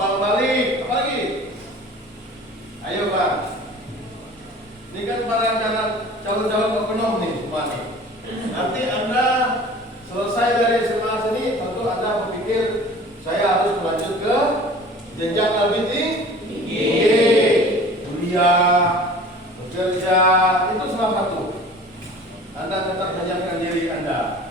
Umpan balik, apa lagi? Ayo Bang. Ini kan para calon-calon ekonom nih semua nih. Nanti Anda selesai dari sekolah sini, tentu Anda berpikir saya harus lanjut ke jenjang lebih tinggi, kuliah, bekerja, itu salah satu. Anda tetap menyiapkan diri Anda.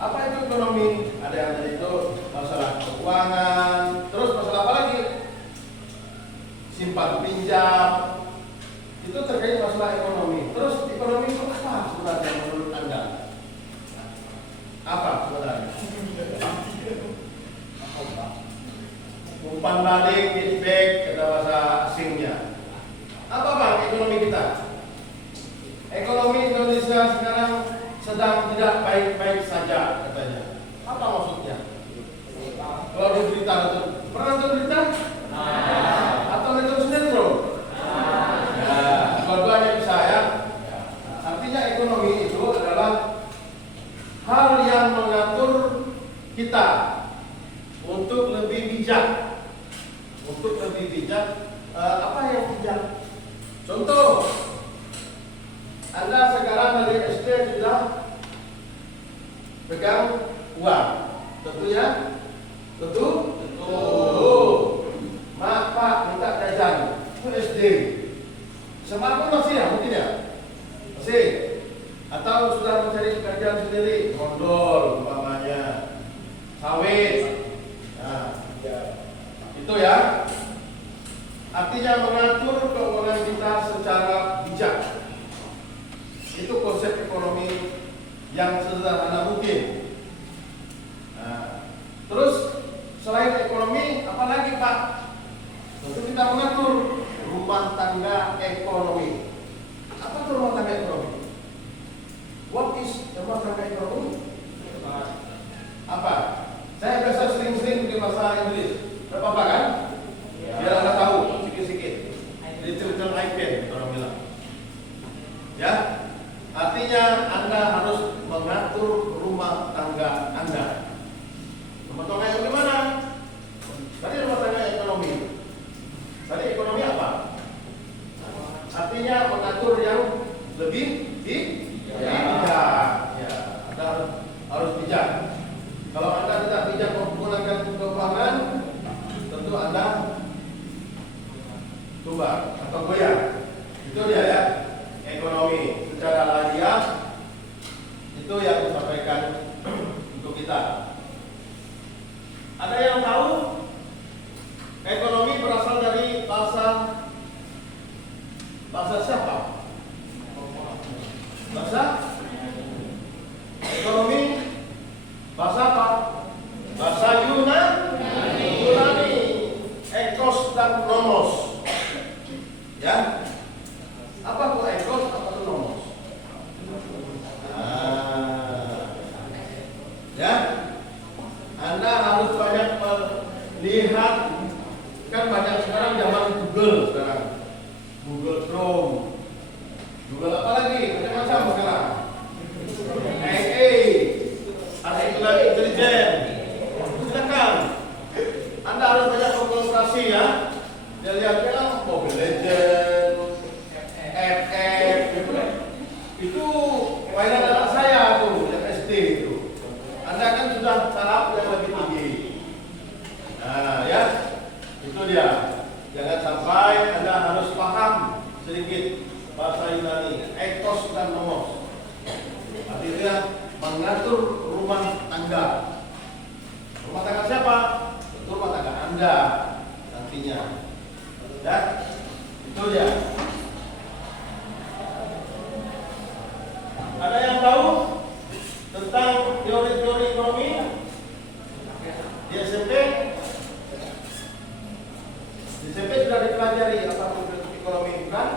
Apa itu ekonomi? Ada yang tadi itu masalah keuangan, terus masalah apa lagi? Simpan pinjam. Itu terkait masalah ekonomi. Terus ekonomi itu apa sebenarnya menurut Anda? Apa sebenarnya? Umpan balik, feedback, kata bahasa asingnya. Apa Bang ekonomi kita? Ekonomi Indonesia sekarang sedang tidak baik-baik saja katanya. Apa maksudnya? Kalau di berita itu, pernah nonton berita? Atau nonton sinetron? Dua-duanya bisa ya. Artinya ekonomi itu adalah hal yang mengatur kita untuk lebih bijak. Untuk lebih bijak, apa yang bijak? Contoh, Anda sekarang dari SD sudah pegang uang, tentunya, tentu. Mak, Pak, minta jajan, itu SD. Smartphone masih ya, mungkin ya? Masih? Atau sudah mencari pekerjaan sendiri? Modal, umpamanya, sawit. Nah, itu ya. Artinya mengatur keuangan kita secara bijak. Itu konsep ekonomi yang sederhana mungkin. Nah, terus selain ekonomi, apa lagi Pak? Tentu kita mengatur rumah tangga ekonomi. Apa itu rumah tangga ekonomi? What is rumah tangga ekonomi? Apa? Saya biasa sering-sering di bahasa Inggris. Berapa apa kan? Biar Anda tahu sedikit-sedikit. Literature iPad orang bilang. Ya, artinya Anda harus mengatur rumah tangga Anda. Rumah tangga yang gimana? Tadi rumah tangga ekonomi. Tadi ekonomi apa? Artinya mengatur yang lebih bijak. Ya, Anda harus bijak. Kalau Anda tidak bijak menggunakan keuangan, tentu Anda tumbang atau goyah. Itu dia ya, ekonomi secara lahiriah itu yang disampaikan untuk kita. Ada yang tahu ekonomi berasal dari bahasa siapa? Bahasa ekonomi bahasa apa? Bahasa Yunani, ekos dan nomos. Ya, apa tuh ekos, apa tuh nomos? Ya, Anda harus banyak melihat, kan banyak sekarang zaman Google sekarang, Google Chrome, Google apa lagi, macam-macam sekarang. AI, artificial intelligence. Silakan, Anda harus banyak berkolaborasi ya. Dia lihat Mobile Legends, FF, itu mainan anak saya tuh yang SD itu. Anda kan sudah taraf yang lebih tinggi. Nah ya, itu dia. Jangan sampai Anda harus paham sedikit bahasa Yunani, ekos dan nomos. Artinya mengatur rumah tangga. Rumah tangga siapa? Tentu rumah tangga Anda nantinya. Ya, itu dia. Ada yang tahu tentang teori-teori ekonomi di SMP? Di SMP sudah dipelajari apa itu ekonomi, bukan?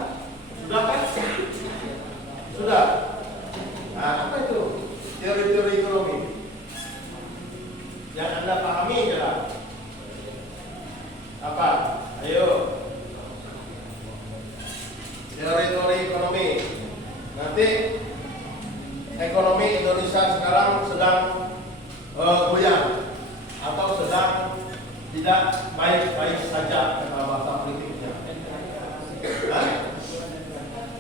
Sudah kan? Sudah. Nah, apa itu teori-teori ekonomi yang Anda pahami adalah apa? Ayo, teori-teori ekonomi. Nanti ekonomi Indonesia sekarang sedang goyang atau sedang tidak baik-baik saja kata bahasa politiknya.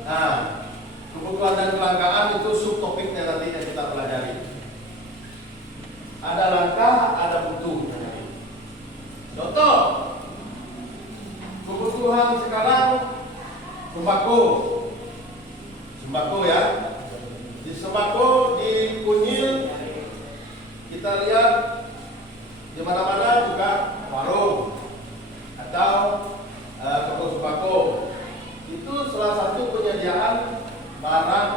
Nah, kebutuhan dan kelangkaan itu subtopiknya nanti yang kita pelajari. Ada langka, ada butuh. Contoh, kebutuhan sekarang sembako ya. Di sembako di Kunyil kita lihat di mana-mana juga warung atau toko sembako. Itu salah satu penyediaan barang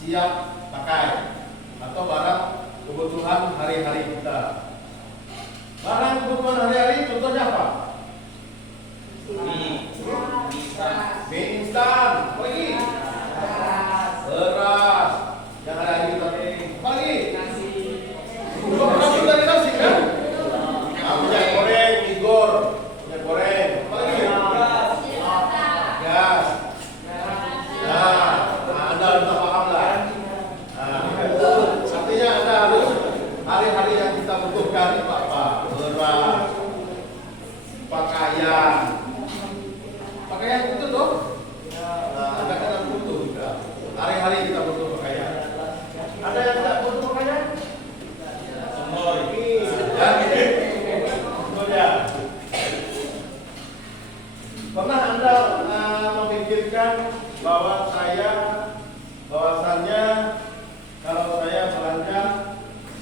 siap pakai atau barang kebutuhan hari-hari kita. Barang kebutuhan hari-hari contohnya apa? Mie instan, lagi beras yang ada di kita pagi. Kamu dari nasi kan? Minyak goreng, mie goreng, lagi gas. Nah, Anda sudah paham lah. Artinya Anda harus hari-hari yang kita butuhkan itu apa? Beras, pakaian itu toh. Anda kan butuh juga. Hari-hari kita butuh pakaian. Ada yang tidak butuh pakaian? Semua ini. Ya. Pernah Anda memikirkan bahwasannya kalau saya belanja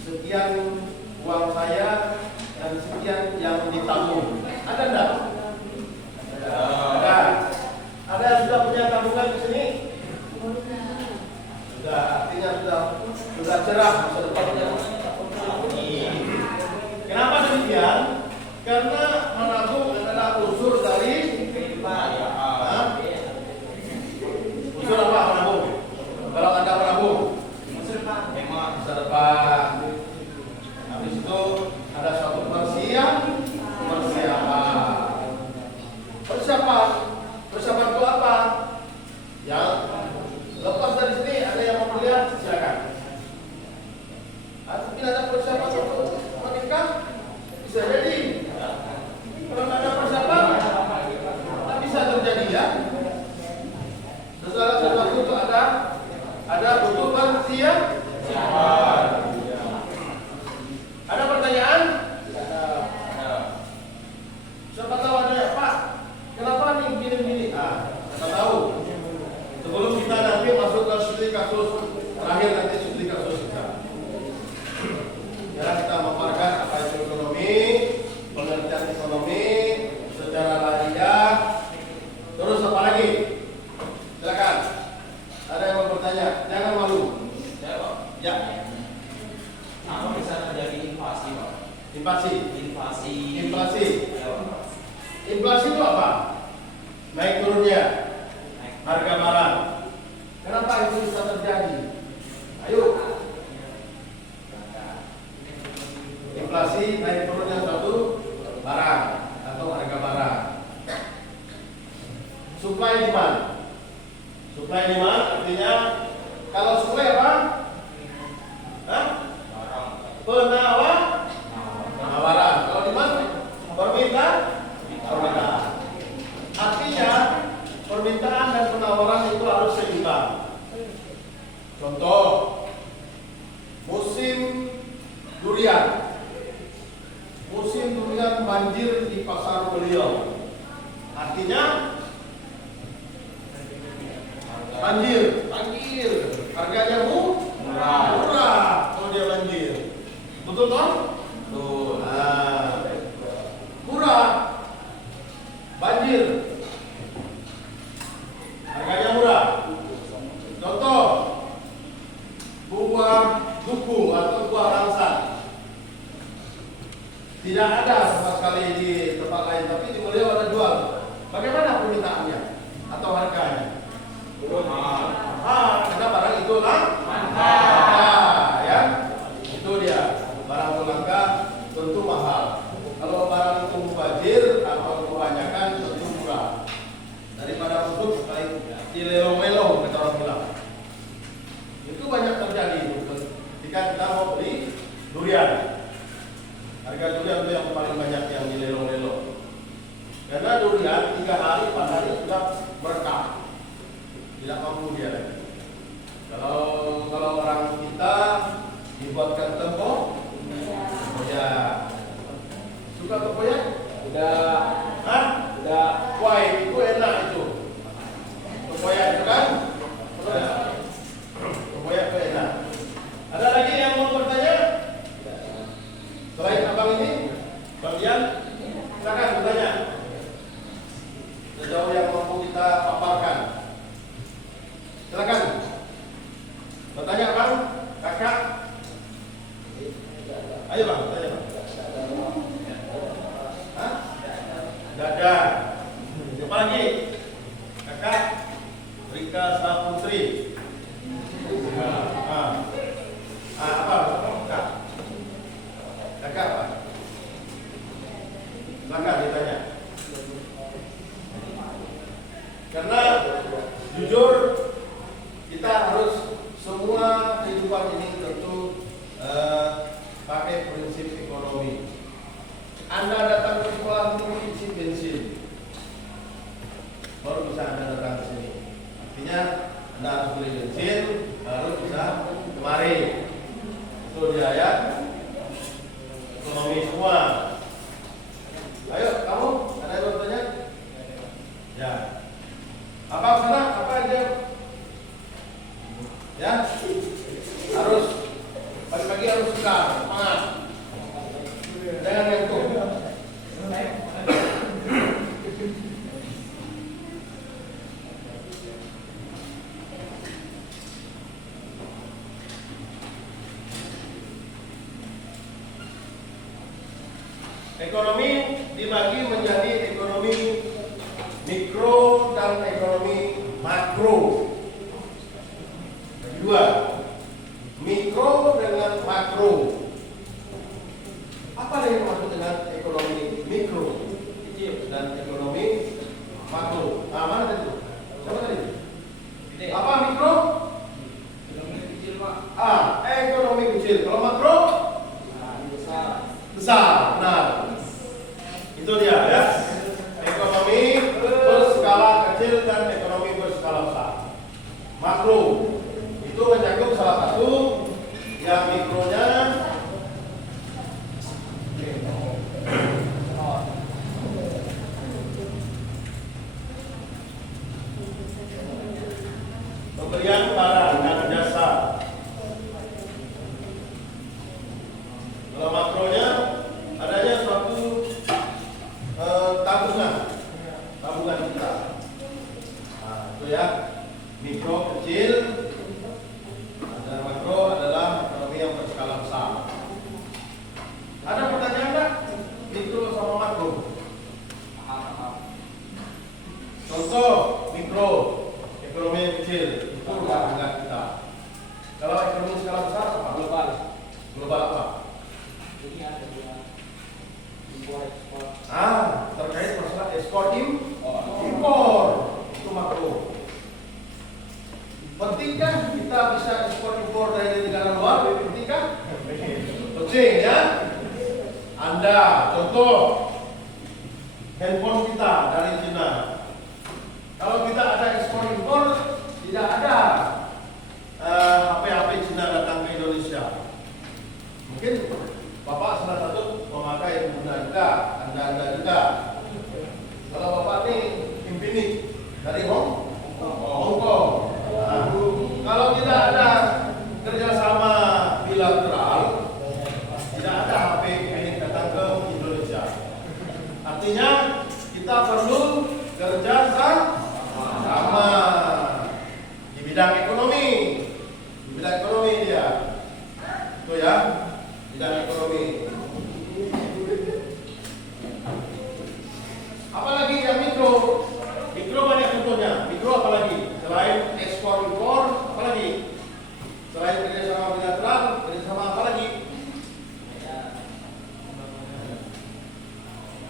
sekian uang saya dan sekian yang ditabung, ada enggak? Ada. Ada yang sudah punya tabungan di sini? Sudah, artinya sudah cerah masa depannya. Kenapa demikian? Karena menabung adalah unsur dari unsur apa menabung? Kalau Anda menabung, memang masa depan. Habis itu ada suatu persiapan. Persiapan itu apa? Yang lepas dari sini ada yang mau melihat, silakan. Atau tidak ada persiapan untuk menikah, bisa jadi. Kalau ada persiapan, tak bisa terjadi ya. Segala sesuatu itu ada butuh persiapan. Ada pertanyaan? Siapa tahu ada ya Pak? Kenapa nih gini-gini? Siapa tahu? Sebelum kita nanti masuk ke studi kasus terakhir nanti studi kasus kita. Ya kita memaparkan apa itu ekonomi, pengertian ekonomi secara lahiriah. Terus apa lagi? Silakan. Ada yang mau bertanya? Jangan malu. Ya. Apa bisa terjadi inflasi, Pak? Inflasi itu apa? Naik turunnya harga barang. Kenapa itu bisa terjadi? Ayo. Inflasi naik turunnya suatu barang atau harga barang. Supply demand. Supply demand artinya kalau supply apa? Penawaran. Kalau demand permintaan. Artinya permintaan dan penawaran itu harus seimbang. Contoh musim durian. Musim durian banjir di pasar Beliau. Artinya banjir. Harganya murah kalau dia banjir. Betul toh? Betul. Murah. Banjir. Harganya murah. Contoh buah duku atau buah rangsang. Tidak ada sama sekali di tempat lain, tapi di Beliau ada jual. Bagaimana permintaannya atau harganya? Karena barang itu langka, ya. Itu dia. Barang itu langka tentu mahal. Kalau barang itu mubazir atau kebanyakan tentu murah. Daripada untuk dilelong-lelong kata orang bilang. Itu banyak terjadi ketika kita mau beli durian. Harga durian itu yang paling banyak yang dilelong Hah? Wah, itu enak itu. Tempoyak itu kan? Tempoyak itu enak. Ada lagi yang mau bertanya? Selain abang ini? Bagian? Silakan bertanya. Sejauh yang mampu kita paparkan. Silakan. Bertanya bang, kakak. Ayo bang, bertanya bang. Hah? Dada. Siapa lagi? Kakak Rika Saputri. Apa? Kakak. Kakak apa? Silakan ditanya. Karena jujur kita harus semua kehidupan ini tentu pakai prinsip ekonomi. Anda datang ke sekolah untuk isi bensin, baru bisa Anda datang ke sini. Artinya Anda harus beli bensin, baru bisa kemari. Itu dia ya. Ekonomi semua. Ayo kamu, ada yang bertanya? Ya. Apa sana? Apa aja? Ya. Harus pagi-pagi harus segar, semangat. Jangan ngantuk. Ekonomi dibagi menjadi ekonomi mikro dan ekonomi makro. Dua, mikro dengan makro. Apa yang dimaksud dengan ekonomi mikro dan ekonomi makro? Mana tadi? Siapa tadi? Apa mikro? Ekonomi kecil Pak. Ekonomi kecil. Kalau makro? Besar. Benar. Itu dia ya. Ekonomi berskala kecil dan ekonomi berskala besar. Makro itu mencakup salah satu yang mikronya pembelian barang dan jasa. Kalau makronya adanya suatu tabungan kita. Itu ya, mikro kecil dan makro adalah ekonomi yang berskala besar. Ada pertanyaan nggak? Mikro sama makro. Contoh mikro, ekonomi yang kecil itu tabungan kita. Kalau ekonomi skala besar apa? Global apa? Terkait masalah ekspor impor itu makro. Pentingkah kita bisa ekspor impor dari negara luar? Pentingkah? Penting ya. Anda contoh handphone kita dari Cina. Kalau kita ada ekspor impor, tidak ada HP-HP Cina datang ke Indonesia. Mungkin Bapak salah satu memakai pengguna juga, Anda juga. Kalau Bapak ini Infinix dari Hong Kong. Kalau tidak ada kerjasama bilateral, tidak ada HP ini datang ke Indonesia. Artinya kita perlu kerjasama di bidang ekonomi. Di bidang ekonomi dia, itu ya. Bidang ekonomi. Apalagi yang mikro? Mikro banyak contohnya. Mikro apalagi? Selain ekspor impor, apalagi? Selain kerjasama bilateral, kerjasama apalagi?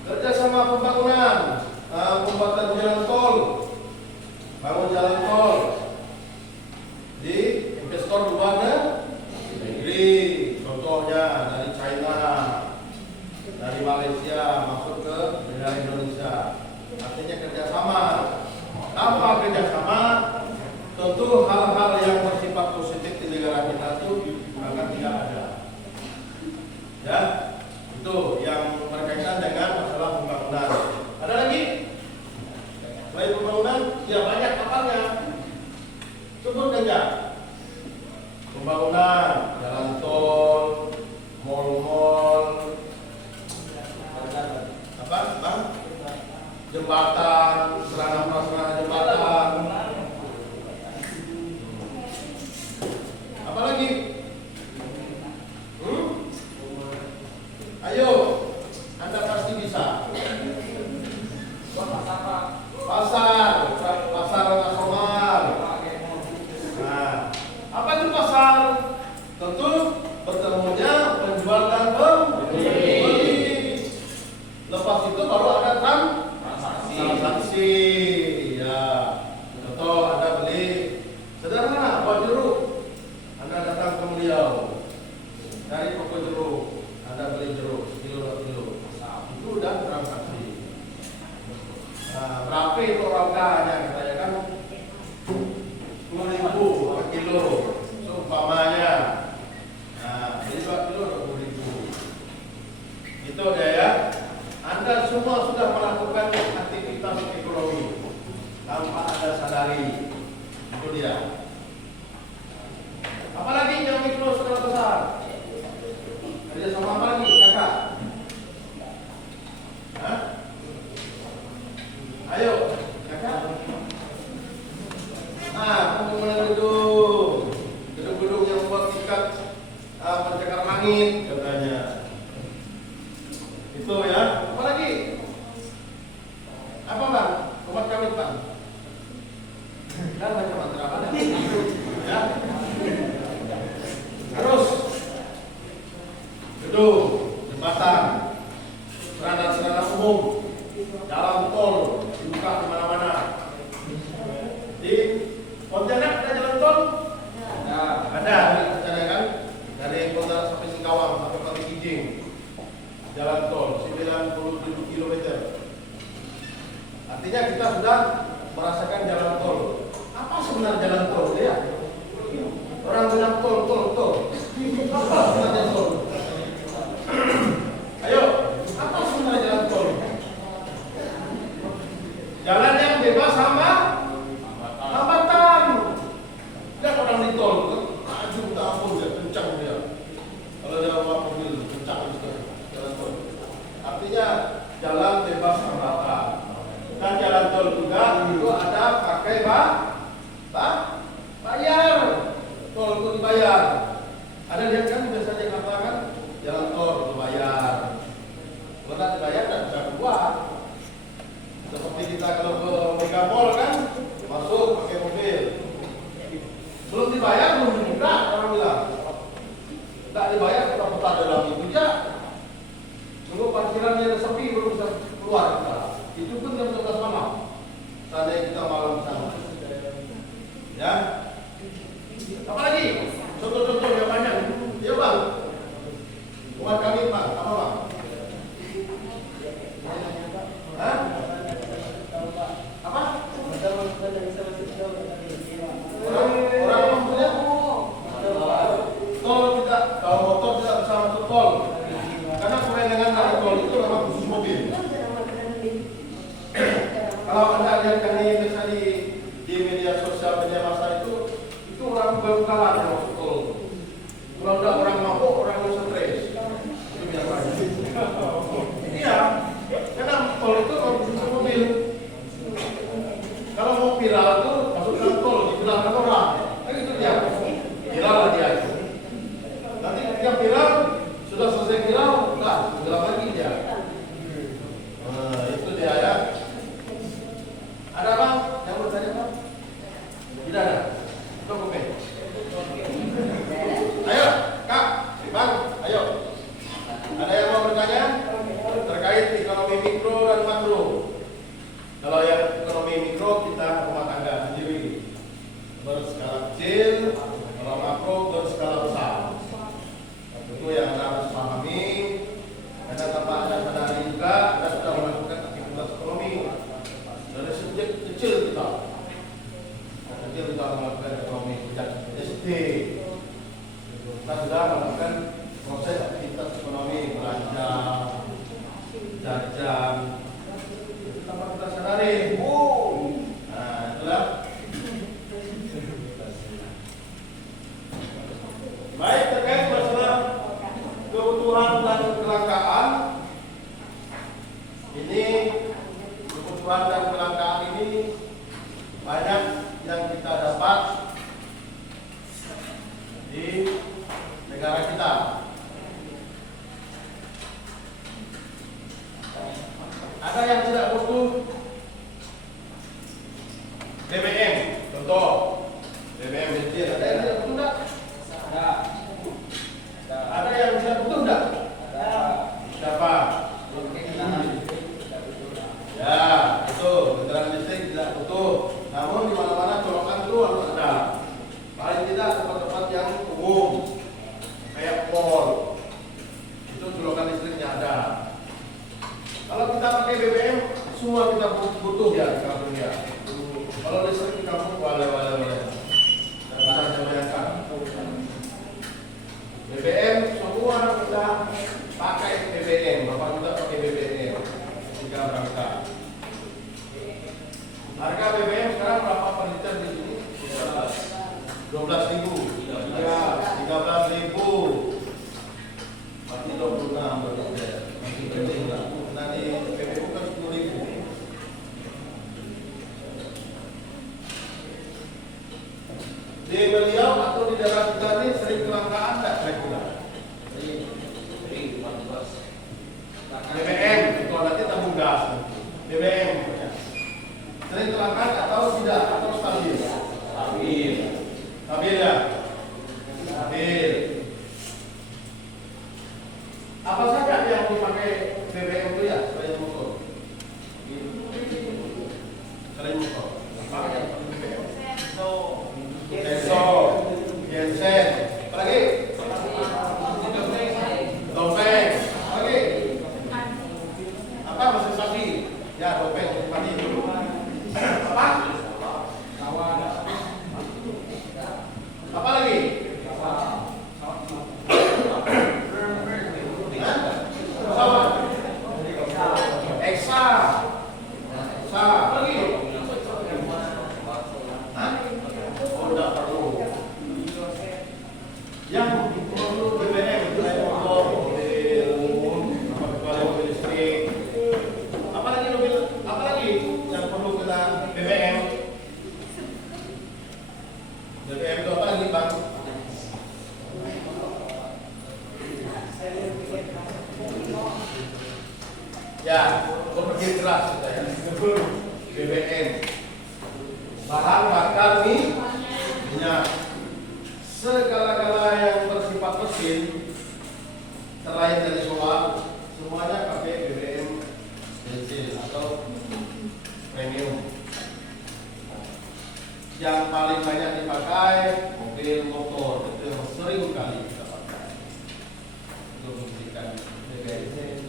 Kerjasama pembangunan, pembuatan jalan tol, bangun jalan tol di investor luar negeri. Contohnya dari China, dari Malaysia masuk ke negara Indonesia. Artinya kerjasama. Tanpa kerjasama, tentu hal-hal yang bersifat positif di negara kita itu akan tidak ada. Ya, itu yang berkaitan dengan masalah pembangunan. Ya banyak apanya? Sebutkan ya. Pembangunan, jalan tol, mal-mal, apa, bang? Jembatan, sarana-prasarana jembatan. Apa lagi? Ayo, Anda pasti bisa. Pasar nasional. Nah, apa itu pasar? Tentu bertemunya penjual dan pembeli. Lepas itu baru ada transaksi. Ya, contoh Anda beli sederhana buah jeruk. Anda datang ke beliau dari toko jeruk. Anda beli jeruk kilo. Itu udah transaksi. Nah, berapa itu harganya? Katanya kan 10.000 per kilo. Seumpamanya. Nah, jadi 2 kilo 20.000. Itu dia ya. Anda semua sudah melakukan aktivitas ekonomi tanpa Anda sadari. Itu dia. Apalagi yang mikro skala besar. Kerja sama apa lagi, kakak? Hah? Ayo, kakak. Pembangunan gedung-gedung yang membuat tingkat pencakar langit katanya. Itu ya. Apa lagi? Apa bang? Umat kami bang. Kan macam-macam apa ada? Ya. Terus gedung, jembatan, sarana umum, jalan tol dibuka di mana-mana. Di Pontianak ada jalan tol? Ada kan? Dari Pontianak sampai Singkawang sampai Pati Kijing. Jalan tol 97 km. Artinya kita sudah merasakan jalan tol. Apa sebenarnya jalan tol ya? Orang bilang tol. Apa sebenarnya tol? Ayo, apa sebenarnya jalan tol? Jalan yang bebas hambatan. Lihat orang di tol, maju minta ampun dia, kencang dia. Kalau dia bawa mobil, kencang juga jalan tol. Artinya jalan bebas hambatan. Dan jalan tol juga itu ada pakai bayar. Tol itu dibayar. Ada lihat kan biasanya katakan jalan tol itu bayar. Kalau tidak dibayar tidak bisa keluar. Seperti kita kalau ke Mega Mall kan masuk pakai mobil. Belum dibayar belum dibuka, orang bilang. Tidak dibayar kita putar dalam itu ya. Tunggu parkirannya sepi baru bisa keluar kita. Itu pun jam 12 malam. Tadi kita malam sana. Ya. Apa lagi? Contoh-contoh yang banyak. Ya bang. Umat kami bang, apa bang? Hah? Apa? Orang maksudnya? Tol tidak, kalau motor tidak bisa masuk tol. Karena kewenangan dari tol itu memang khusus mobil. Kalau Anda lihat kan ini misalnya di media sosial, media massa itu orang berkalan yang masuk tol. Kalau ada orang mabuk, orang yang stres. Itu biasanya. Iya, karena tol itu khusus mobil. Kalau mau viral itu masuk ke tol, dibilangkan orang. Kan itu dia. Viral lah dia. Nanti dia viral, sudah selesai viral, enggak, viral lagi dia. Itu dia ya. Ada bang yang bertanya bang? Tidak ada. Cukup ya. Ayo, kak, bang, ayo. Ada yang mau bertanya terkait ekonomi mikro dan makro? kerusuhan dan kelangkaan ini banyak yang kita dapat di negara kita. Ada yang tidak butuh BBM, contoh BBM bensin. Ada yang tidak butuh enggak? Ada yang tidak butuh enggak? Siapa? Ya, betul. Kendaraan listrik tidak butuh. Namun di mana-mana colokan itu harus ada. Paling tidak tempat-tempat yang umum, kayak mall, itu colokan listriknya ada. Kalau kita pakai BBM, semua kita butuh ya di kampung ya. Kalau listrik di kampung, wale. Bisa bayangkan. BBM semua kita pakai BBM. Bapak kita pakai BBM jika berangkat. Harga BBM sekarang berapa per liter di sini? 12.000. 13.000. Masih 26 per liter. Masih penting lah. Nanti PPU kan 10.000. Di beliau atau di daerah kita ini sering kelangkaan tak kira-kira? BBM itu nanti tabung gas. BBM sering kelangkaan atau tidak atau stabil? Stabil ya. Stabil. Apa saja yang dipakai BBM itu ya selain motor? Selain motor. Apa yang dipakai BBM? Genset. Apa lagi? Dompet. Apa lagi? Apa mesin sapi? Ya dompet mesin sapi. Apa? Apa lagi? Pesawat. Eksa. Apa lagi? Tidak perlu. Yang perlu BBM motor, mobil listrik. Apalagi yang perlu kita BBM? BBM itu apa lagi bang? Ya, berpikir keras kita ya. BBM. Bahan bakar minyak. Segala-gala yang bersifat mesin selain dari solar semuanya pakai BBM bensin atau premium. Yang paling banyak dipakai mobil motor, itu yang sering kali kita pakai untuk mengisikan BBM.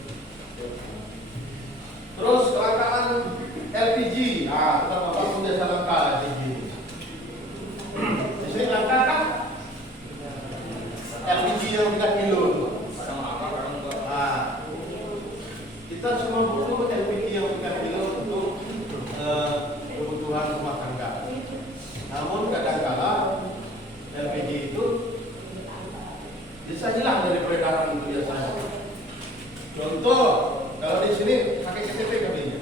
Terus kelangkaan LPG, kita bapak punya langka LPG. Di sini langka kan? LPG yang 3 kilo. Kita semua butuh LPG yang 3 kilo untuk kebutuhan rumah tangga. Namun kadang-kala LPG itu bisa hilang dari peredaran itu biasanya. Contoh, kalau di sini pakai KTP belinya.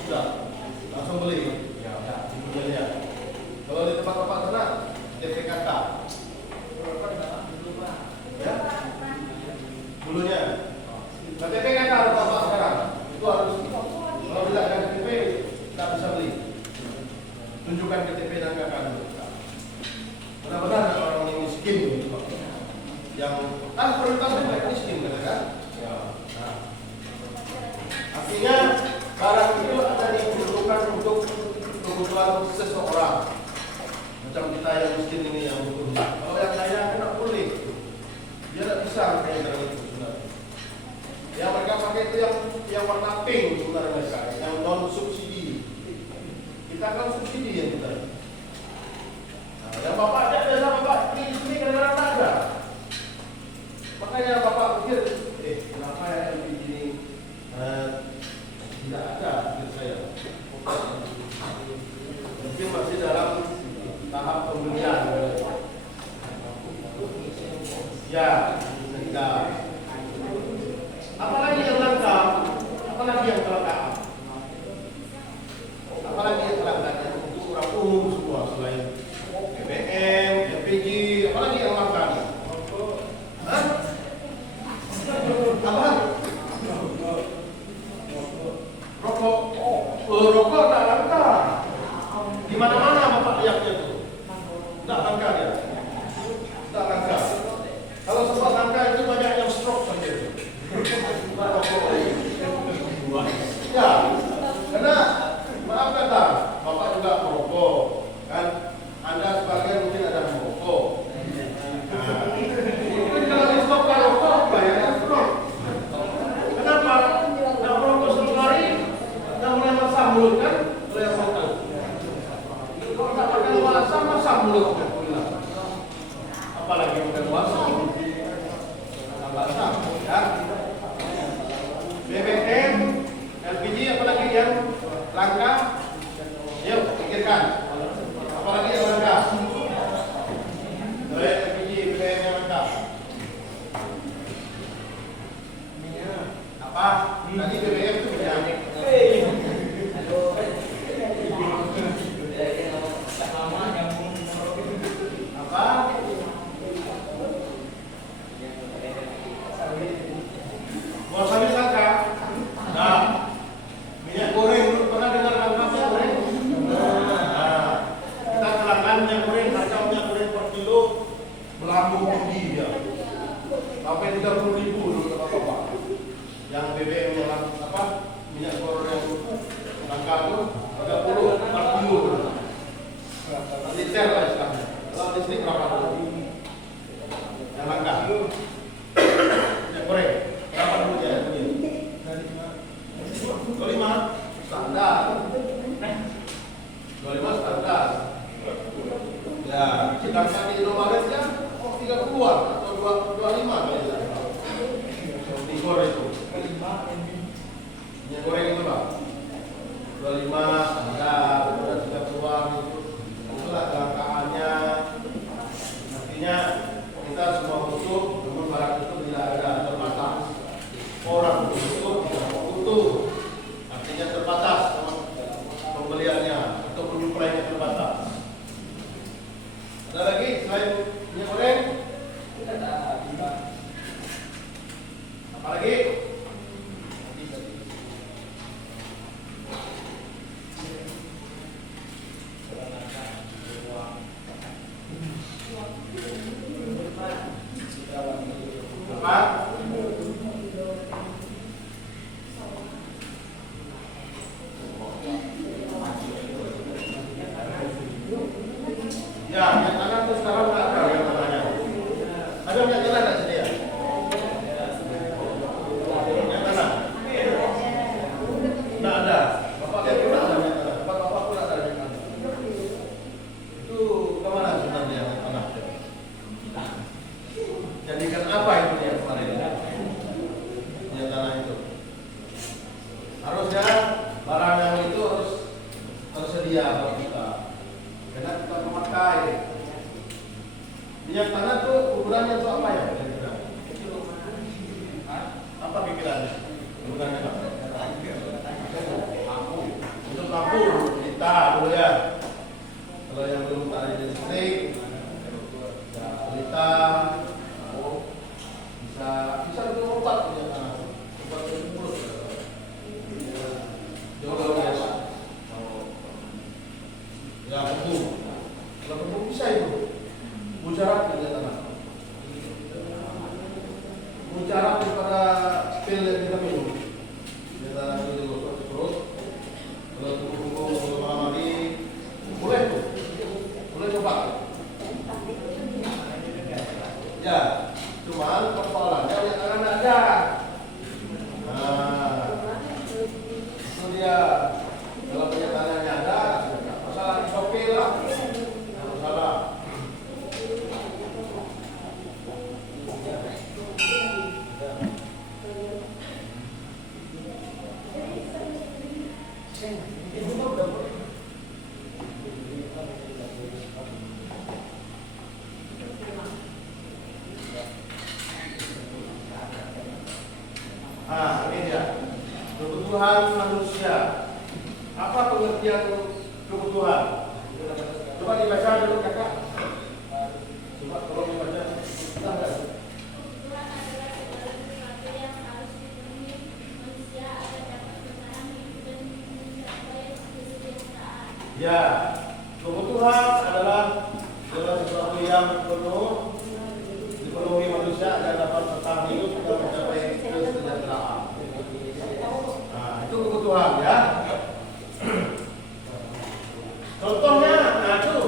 Sudah, langsung beli. Ya. Kalau di tempat-tempat sana TPKK. Ya, bulunya. KTP kan harus apa sekarang? Itu harus. Kalau tidak ada KTP, tidak bisa beli. Tunjukkan KTP dan kakak dulu. Benar-benar orang yang miskin gitu. Yang kan prioritas mereka miskin, kan? Nah, artinya barang itu ada diperlukan untuk kebutuhan seseorang. Macam kita yang miskin ini yang butuh. Kalau yang kaya kan tidak boleh. Dia tidak bisa kayak barang itu sebenarnya. Yang mereka pakai itu yang warna pink sebenarnya mereka, yang non subsidi. Kita kan subsidi yang kita. Nah, yang bapak aja biasa bapak di sini kadang-kadang tak ada. Makanya bapak pikir, kenapa ya LPG ini tidak ada pikir saya. Mungkin masih dalam tahap pembelian. Ya, apalagi yang langka, apalagi yang kelangkaan. Oh, rokok tak langka. Di mana-mana Bapak lihatnya itu. Tak langka dia. Tak langka. Kalau sempat langka itu banyak yang stroke saja itu. Rokok. Ya, karena maaf kata, Bapak juga merokok, kan? Anda sebagian mungkin ada merokok. Mungkin kalau di stop rokok, bayarnya stroke. Kenapa? Nah, merokok 10 hari, dah mulai basah mulut kan? Mulai merokok. Kalau tak makan puasa, basah mulut. Apalagi makan puasa, basah, ya. BBM, LPG, apalagi yang langka? Yuk, pikirkan. Apalagi yang langka? LPG, BBM yang langka. Apa? Tadi BBM itu yang apa? Wasabi langka. Nah, minyak goreng, pernah dengar langka minyak goreng? Nah, kita kelangkaan minyak goreng, harga minyak goreng per kilo melambung tinggi dia. Sampai 30.000 dulu Bapak. Yang BBM yang apa? Minyak goreng langka itu 30 per kilo. Liter lah istilahnya. Kalau listrik berapa dulu? Yang langka. Minyak goreng. Berapa dulu ya? 25 standar. 25 standar. Ya, sedangkan di Indomaret kan 30-an atau 25 kali ya. Digor itu. Minyak goreng itu Pak. 25 standar, udah 30-an itu. Itulah kelangkaannya. Artinya kita semua butuh, namun barang itu tidak ada terbatas. Orang butuh, tidak butuh. Artinya terbatas pembeliannya atau penyuplainya terbatas. Ada lagi selain minyak goreng? Apa lagi? Apa? Ya, minyak tanah itu sekarang nggak ada minyak tanahnya. Ada minyak tanah nggak sedia? Minyak tanah? Nggak ada. Bapak lihat pun ada minyak tanah. Bapak pun ada minyak tanah. Itu kemana sebenarnya minyak tanah? Jadikan apa itu dia kemarin? Minyak tanah itu. Harusnya barang yang itu harus tersedia bagi kita. Karena kita memakai minyak tanah tuh ukurannya itu apa ya? Apa pikirannya? Ukurannya apa? Untuk lampu kita dulu ya. Kalau yang belum tahu listrik, kita bisa untuk obat minyak tanah. Obat untuk mulut. Jauh ya. Ya betul. Kalau betul bisa itu. Mujarab minyak tanah. Mujarab daripada pil yang kita minum. Minyak tanah itu digosok di perut. Kalau tunggu malam hari, boleh tuh. Boleh coba. Ya, cuman persoalannya minyak tanah tidak ada. Nah, itu dia. Kalau minyak tanahnya ada, masalah oke lah. Masalah. Ini dia. Kebutuhan manusia. Apa pengertian kebutuhan? Coba dibaca dulu kakak. Coba tolong dibaca. Ya, kebutuhan adalah segala sesuatu yang penuh dipenuhi manusia agar dapat bertahan hidup dan mencapai kesejahteraan. Nah, itu kebutuhan ya. Contohnya, nah itu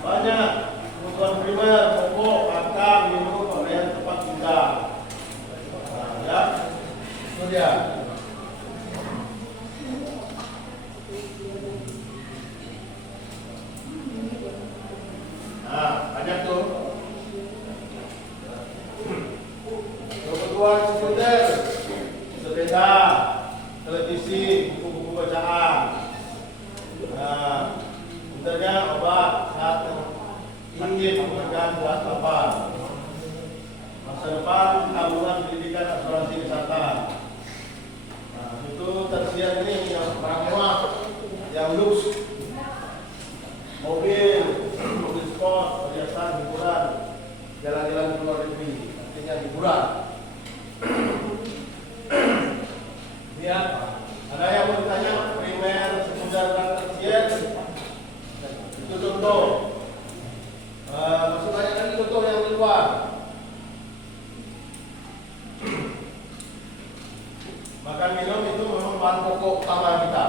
banyak kebutuhan primer, pokok, makan, minum, pakaian, tempat tinggal. Nah, ya, itu dia. Nah, banyak tuh. Kebutuhan sekunder, sepeda, televisi, buku-buku bacaan. Nah, sebenarnya obat saat sakit mengenakan buat apa? Masa depan, tabungan pendidikan, asuransi kesehatan. Nah, itu tersier ini yang barang mewah, yang luks, mobil sport, perhiasan, hiburan, jalan-jalan ke luar negeri, artinya hiburan. Ya, ada yang bertanya primer, sekunder, dan tersier. Itu contoh. Masih banyak lagi contoh yang di luar. Makan minum itu memang bahan pokok utama kita.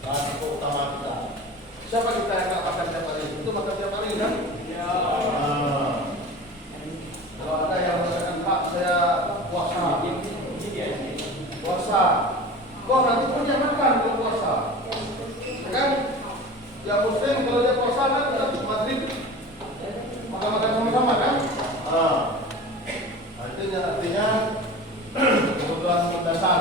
Bahan pokok utama kita. Siapa kita yang nggak makan tiap hari? Itu makan tiap hari kan? Ya. Kalau ada yang mengatakan Pak, saya puasa. Puasa. Kok nanti punya makan kalau puasa? Kan? Ya Muslim kalau dia puasa kan tetap maghrib makan sama-sama kan? Nah, itu artinya kebutuhan mendasar.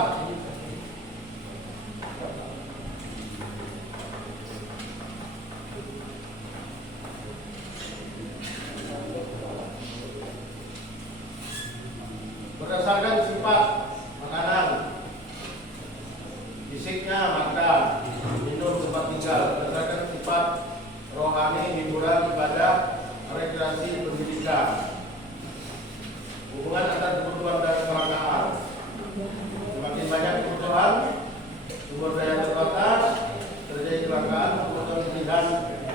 Berdasarkan sifat makanan, fisiknya makan, minum, tempat tinggal. Berdasarkan sifat rohani, hiburan, ibadah, rekreasi, pendidikan. Hubungan antara kebutuhan dan kelangkaan. Semakin banyak kebutuhan, sumber daya terbatas, terjadi kelangkaan, kebutuhan pilihan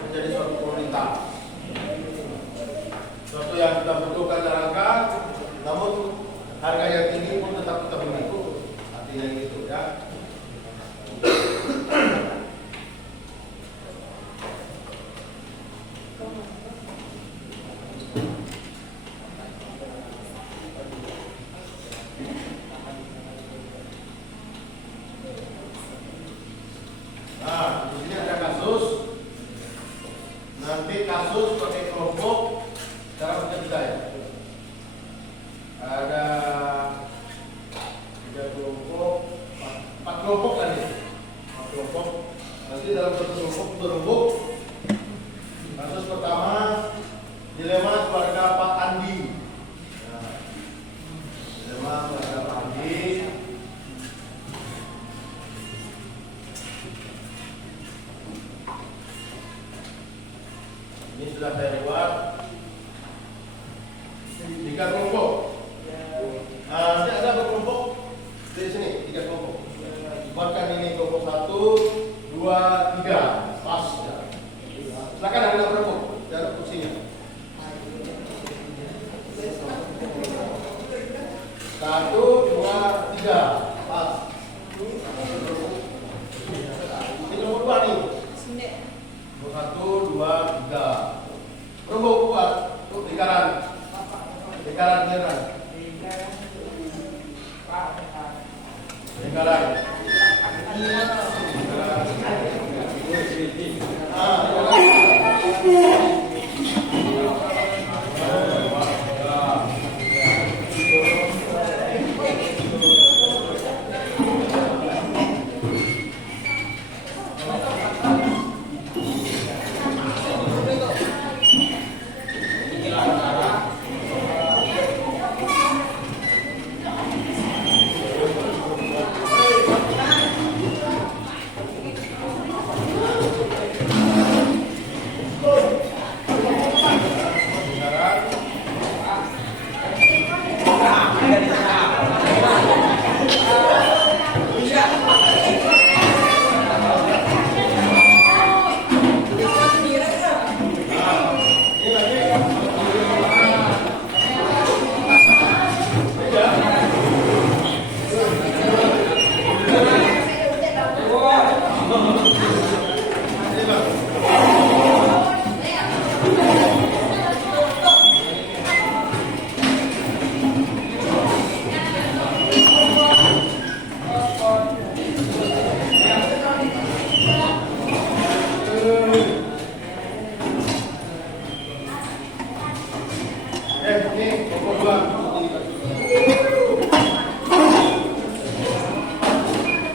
menjadi suatu prioritas. Suatu yang kita butuhkan dan langka, namun harga yang tinggi pun tetap kita beli. Artinya gitu ya. Nah, di sini ada kasus. Nanti kasus pakai kelompok cara bekerja ya. Ada 3 kelompok, 4 kelompok tadi. 4 kelompok. Nanti dalam satu kelompok berembuk. Kasus pertama, dilema keluarga Pak Andi. Nah, dilema keluarga Pak Andi. Ini sudah saya buat 3 kelompok. Nanti ada berkelompok di sini 3 kelompok. Buatkan ini kelompok 1, 2, 3 pas. Ya. Silakan ada berkelompok. Jangan kursinya. 1, 2, 3 pas. Ini nomor 2 nih. Nomor 1, 2, 3. Berkelompok kuat untuk lingkaran. Lingkaran.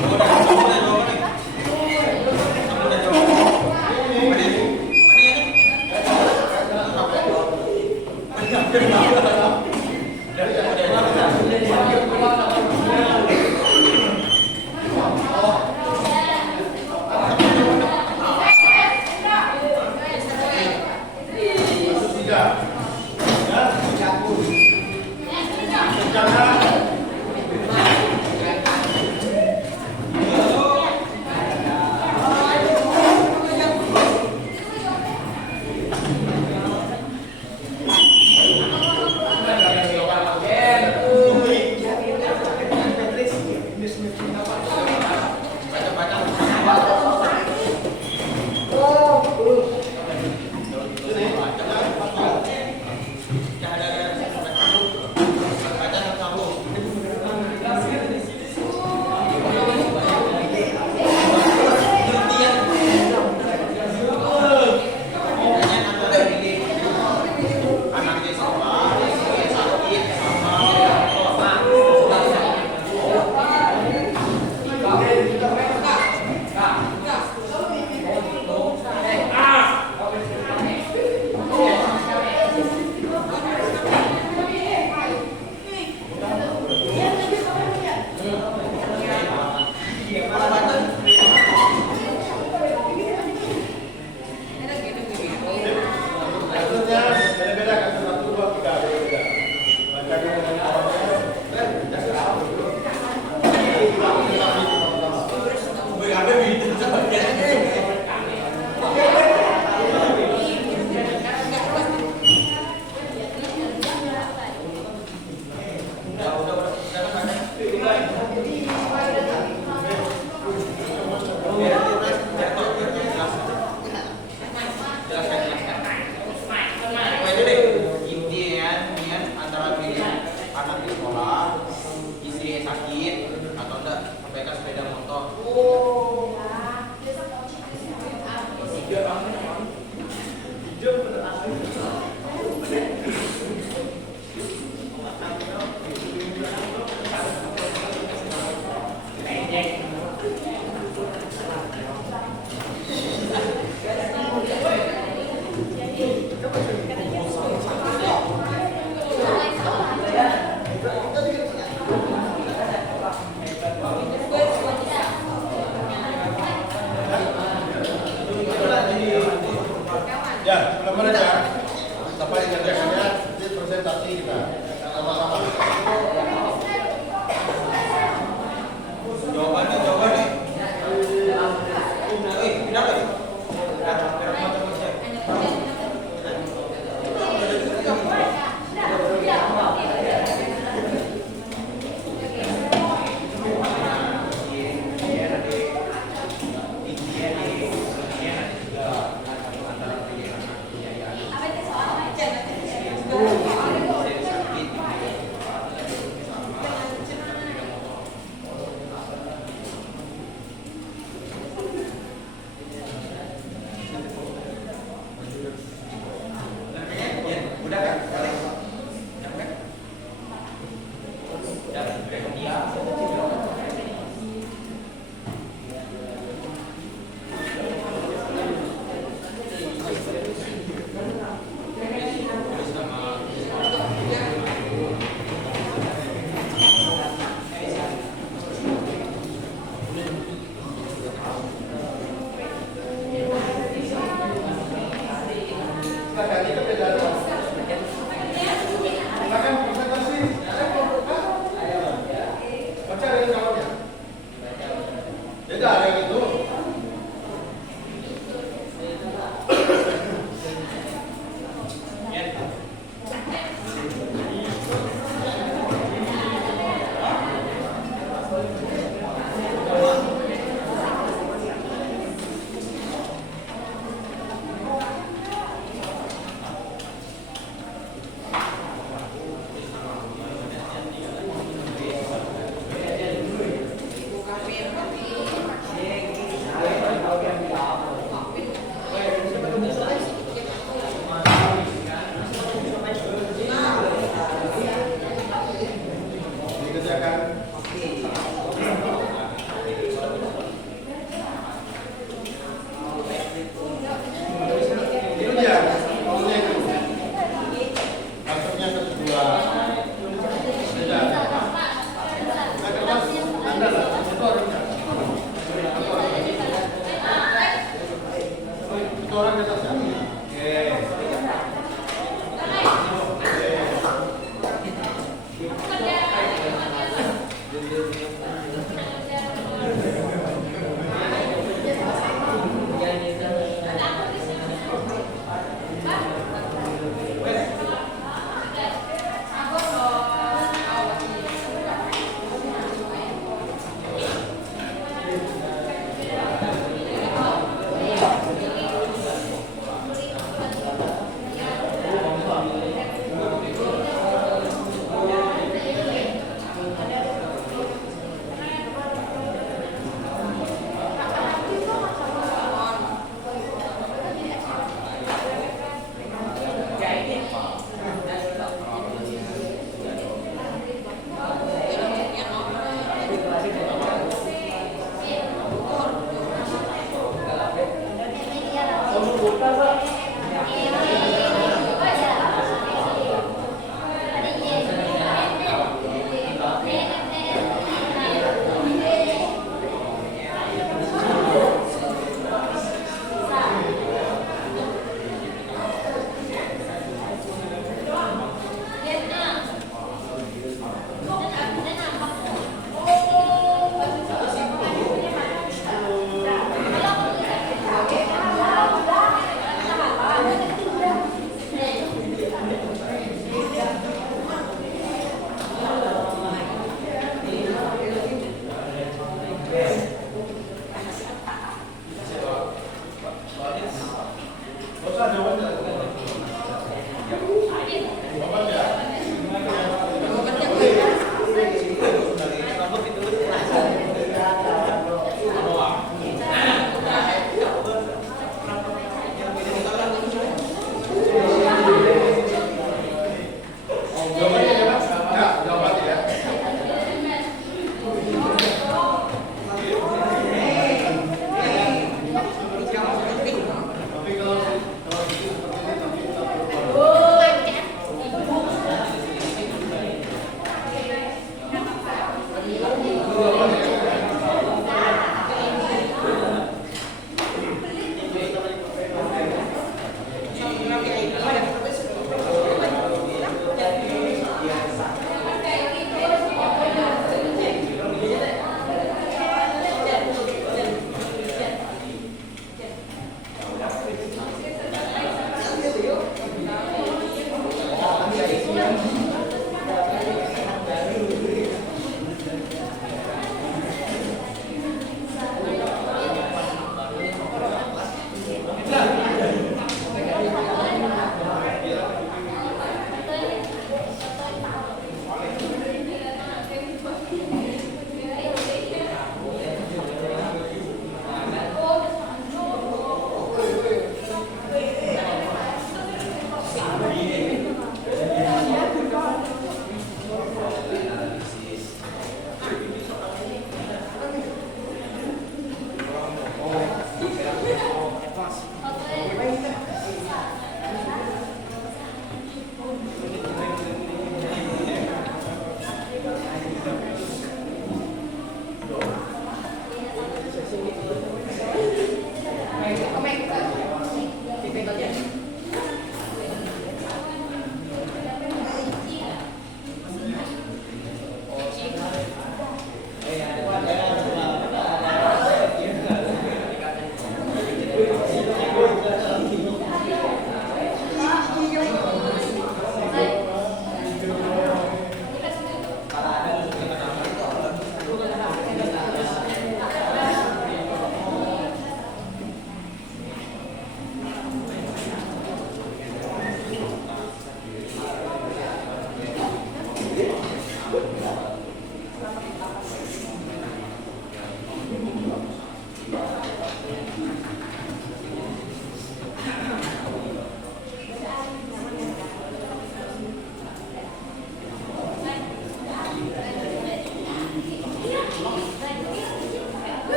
Kasus 3. Ya. Jangan. Itu orangnya. Itu orang di atasnya.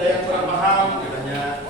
Ada yang kurang paham katanya.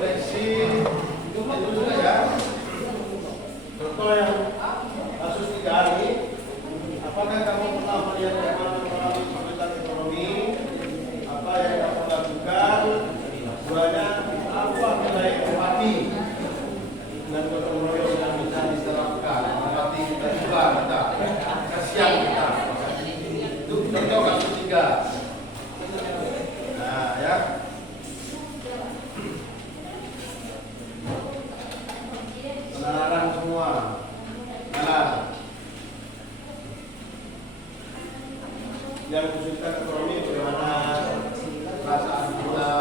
refleksi itu juga ya. Contoh yang kasus 3 hari, apakah kamu pernah melihat bagaimana melalui kesulitan ekonomi? Apa yang kamu lakukan? Keduanya, apa nilai empati dan gotong royong yang bisa diterapkan? Empati kita juga, kita kasihan kita. Itu contoh kasus 3. Nah, ya. Penalaran semua. Nalar. Yang kesulitan ekonomi bagaimana perasaan kita,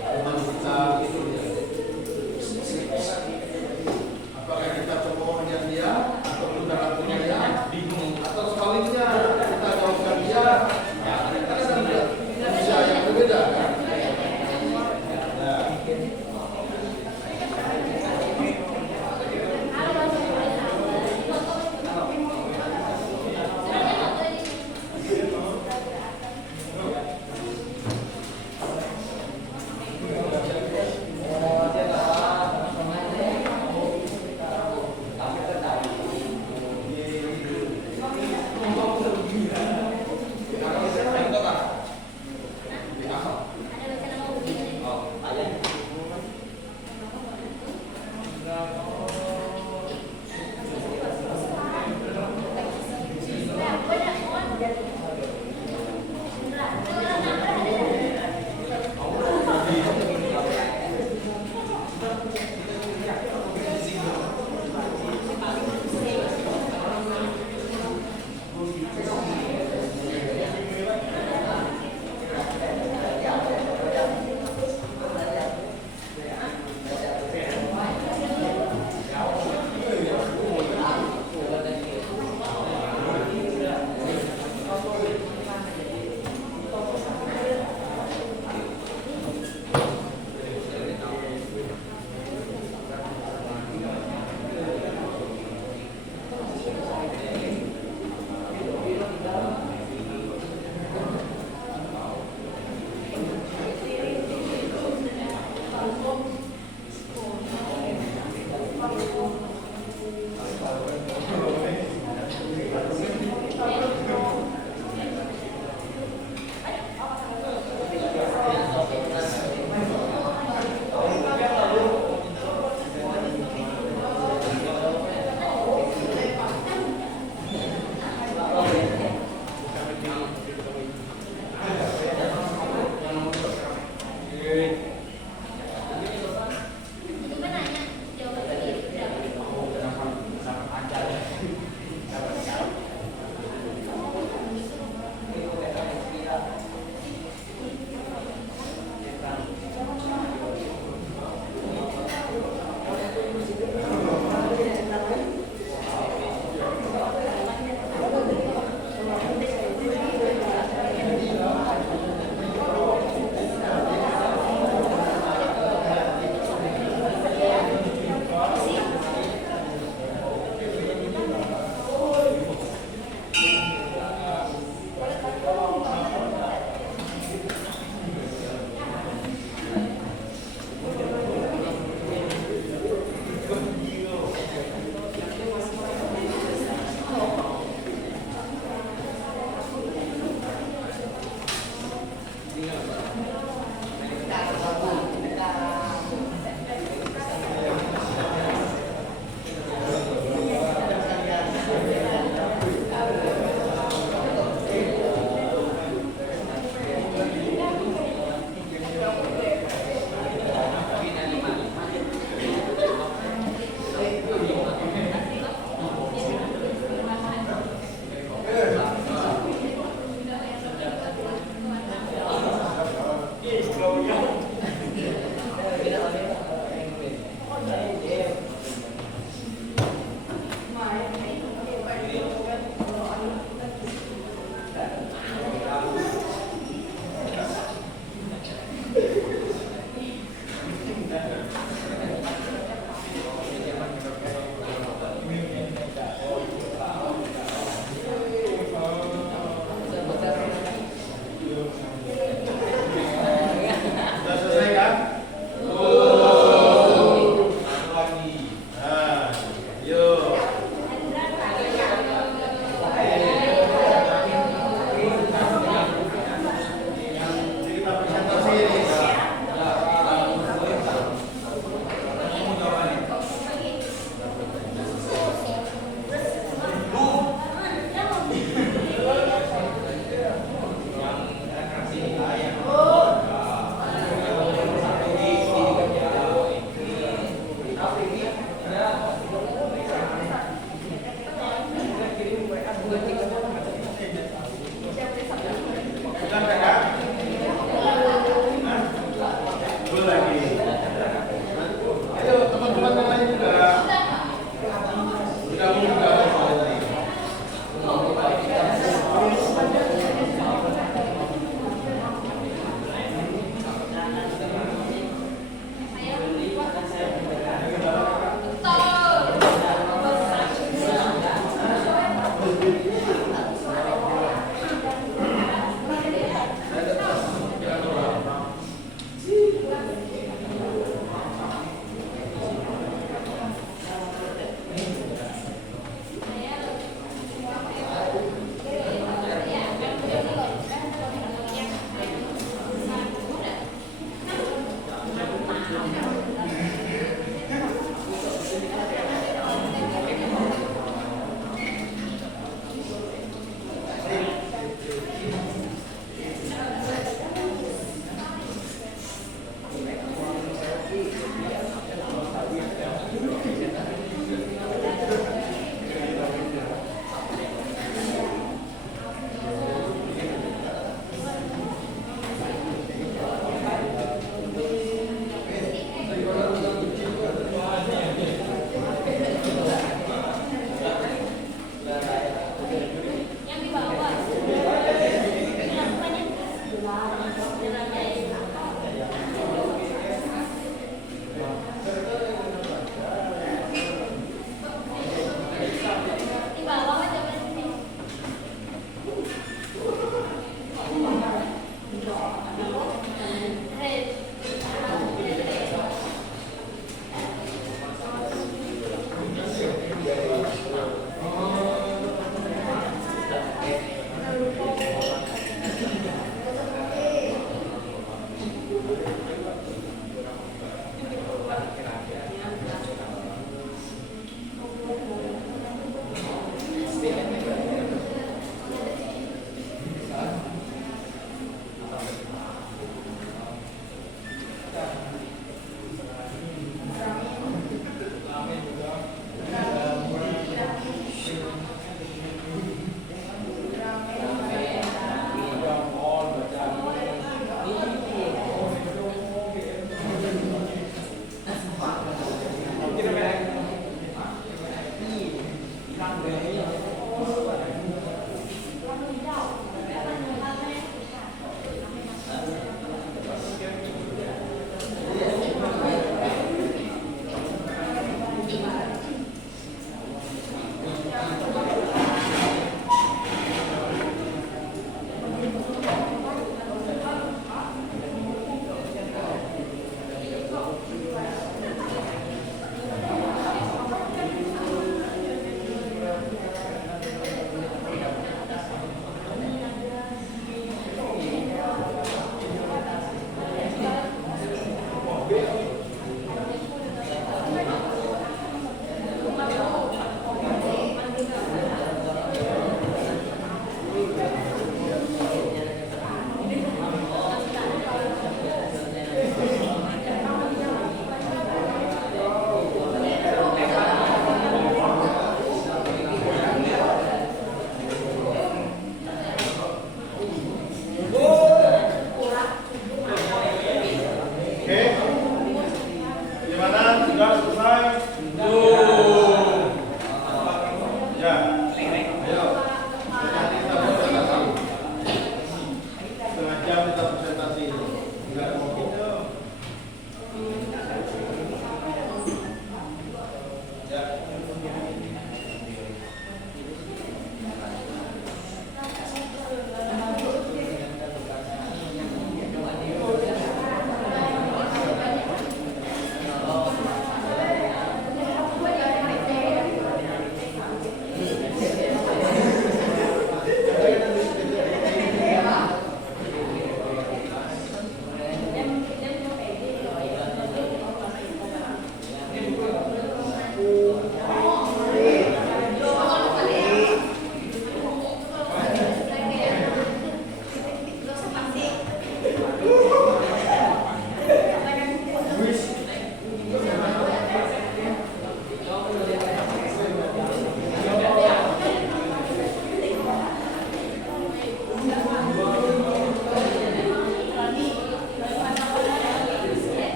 teman kita gitu ya. Apakah kita coba menjadi dia atau kita lakukan dia, bingung atau sebaliknya kita jauhkan dia? Ya, kita kan bisa yang berbeda kan.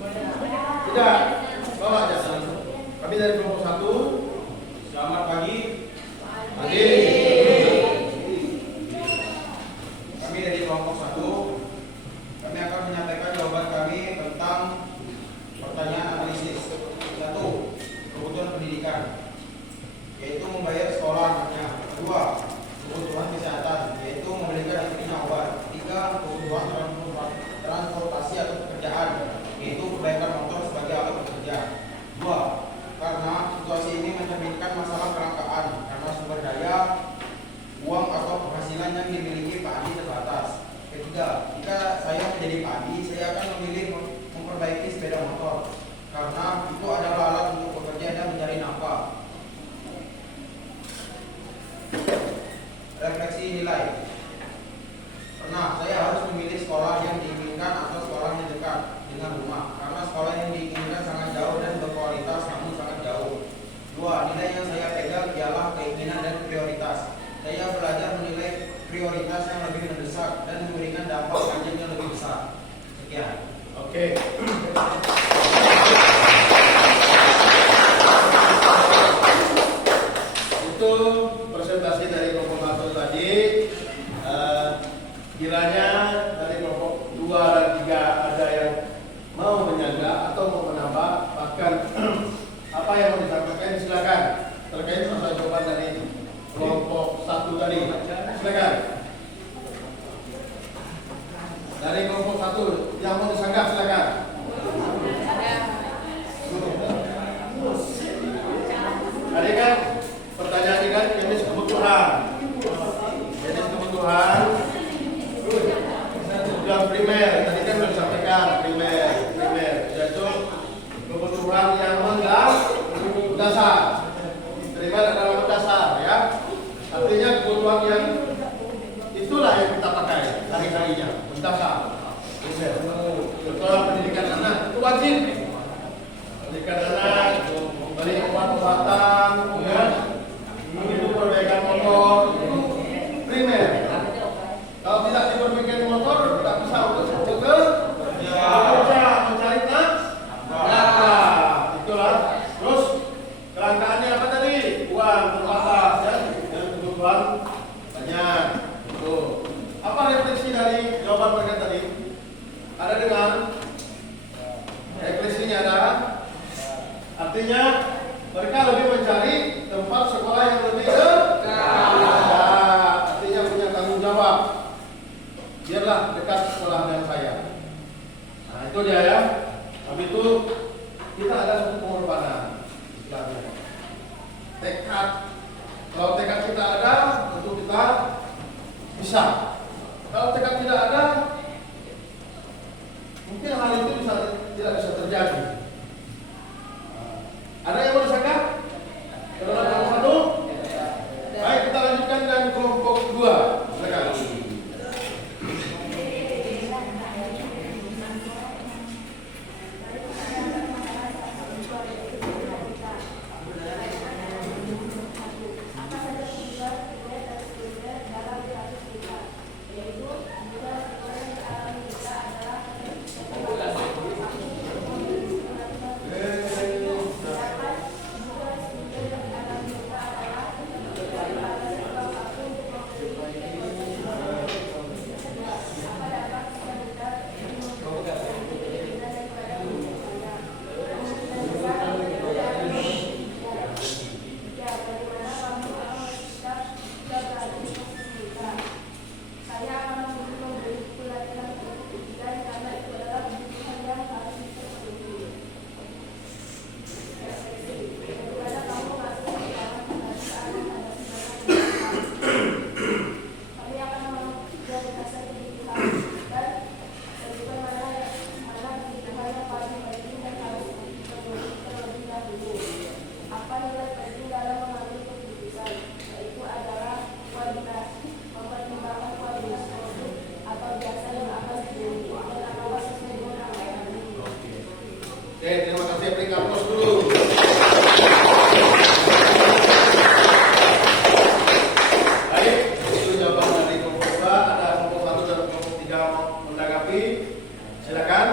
Tidak. Bawa aja. Kami dari kelompok 1. Selamat pagi. Pagi. Kami dari kelompok 1. Kami akan menyampaikan jawaban kami tentang pertanyaan analisis. 1. Kebutuhan pendidikan, yaitu membayar sekolah anaknya. 2. Kebutuhan kesehatan, yaitu membelikan istrinya obat. 3. Kebutuhan transportasi atau pekerjaan, yaitu perbaikan motor sebagai alat bekerja. 2. Karena situasi ini mencerminkan masalah kelangkaan karena sumber daya, uang atau penghasilan yang dimiliki Pak Adi terbatas. 3. Jika saya menjadi Pak Adi, saya akan memilih memperbaiki sepeda motor karena itu adalah alat untuk bekerja dan mencari nafkah. Refleksi nilai. Pernah, saya harus memilih sekolah yang diinginkan atau sekolah yang dekat dengan rumah karena sekolah yang diinginkan sangat jauh dan berkualitas namun sangat jauh. 2. Nilai yang saya pegang ialah keinginan dan prioritas. Saya belajar menilai prioritas yang lebih mendesak dan memberikan dampak panjang yang lebih besar. Sekian. Oke. Itu presentasi dari kelompok 1 tadi. Kiranya dari kelompok 2 dan 3 ada yang mau menyangga atau mau menambah, bahkan apa yang mau disampaikan silakan terkait masalah jawaban dari kelompok 1 tadi. Silakan. Dari kelompok 1 yang mau disanggah silakan. Tadi kan pertanyaan ini kan jenis kebutuhan. Jenis kebutuhan sudah primer. Tadi kan sudah disampaikan primer, yaitu kebutuhan yang mendasar. Primer adalah mendasar, ya. Artinya kebutuhan yang itulah yang kita pakai hari-harinya, mendasar. Kebutuhan pendidikan anak itu wajib. Pendidikan anak, beli obat-obatan, ya. Itu perbaikan motor, itu primer. Kalau tidak diperbaikan motor, tidak bisa untuk bekerja, mencari nafkah. Itulah. Terus kelangkaannya apa tadi? Uang terbatas, ya. Dan kebutuhan banyak. Tuh. Apa refleksi dari jawaban mereka tadi? Ada dengar? Refleksinya ada. Artinya mereka lebih mencari tempat sekolah yang lebih dekat. Artinya punya tanggung jawab. Biarlah dekat sekolah dengan saya. Nah itu dia, ya. Habis itu kita ada satu pengorbanan. Tekad. Kalau tekad kita ada, tentu kita bisa. Kalau tekad tidak ada, mungkin hal itu tidak bisa terjadi. Ada yang mau disangka? Kelompok 1? Baik, kita lanjutkan dengan kelompok 2. Silakan. Terima kasih. Beri kampus dulu. Baik, itu jawaban dari kelompok 2. Ada kelompok 1 dan kelompok 3 mau menanggapi. Silakan.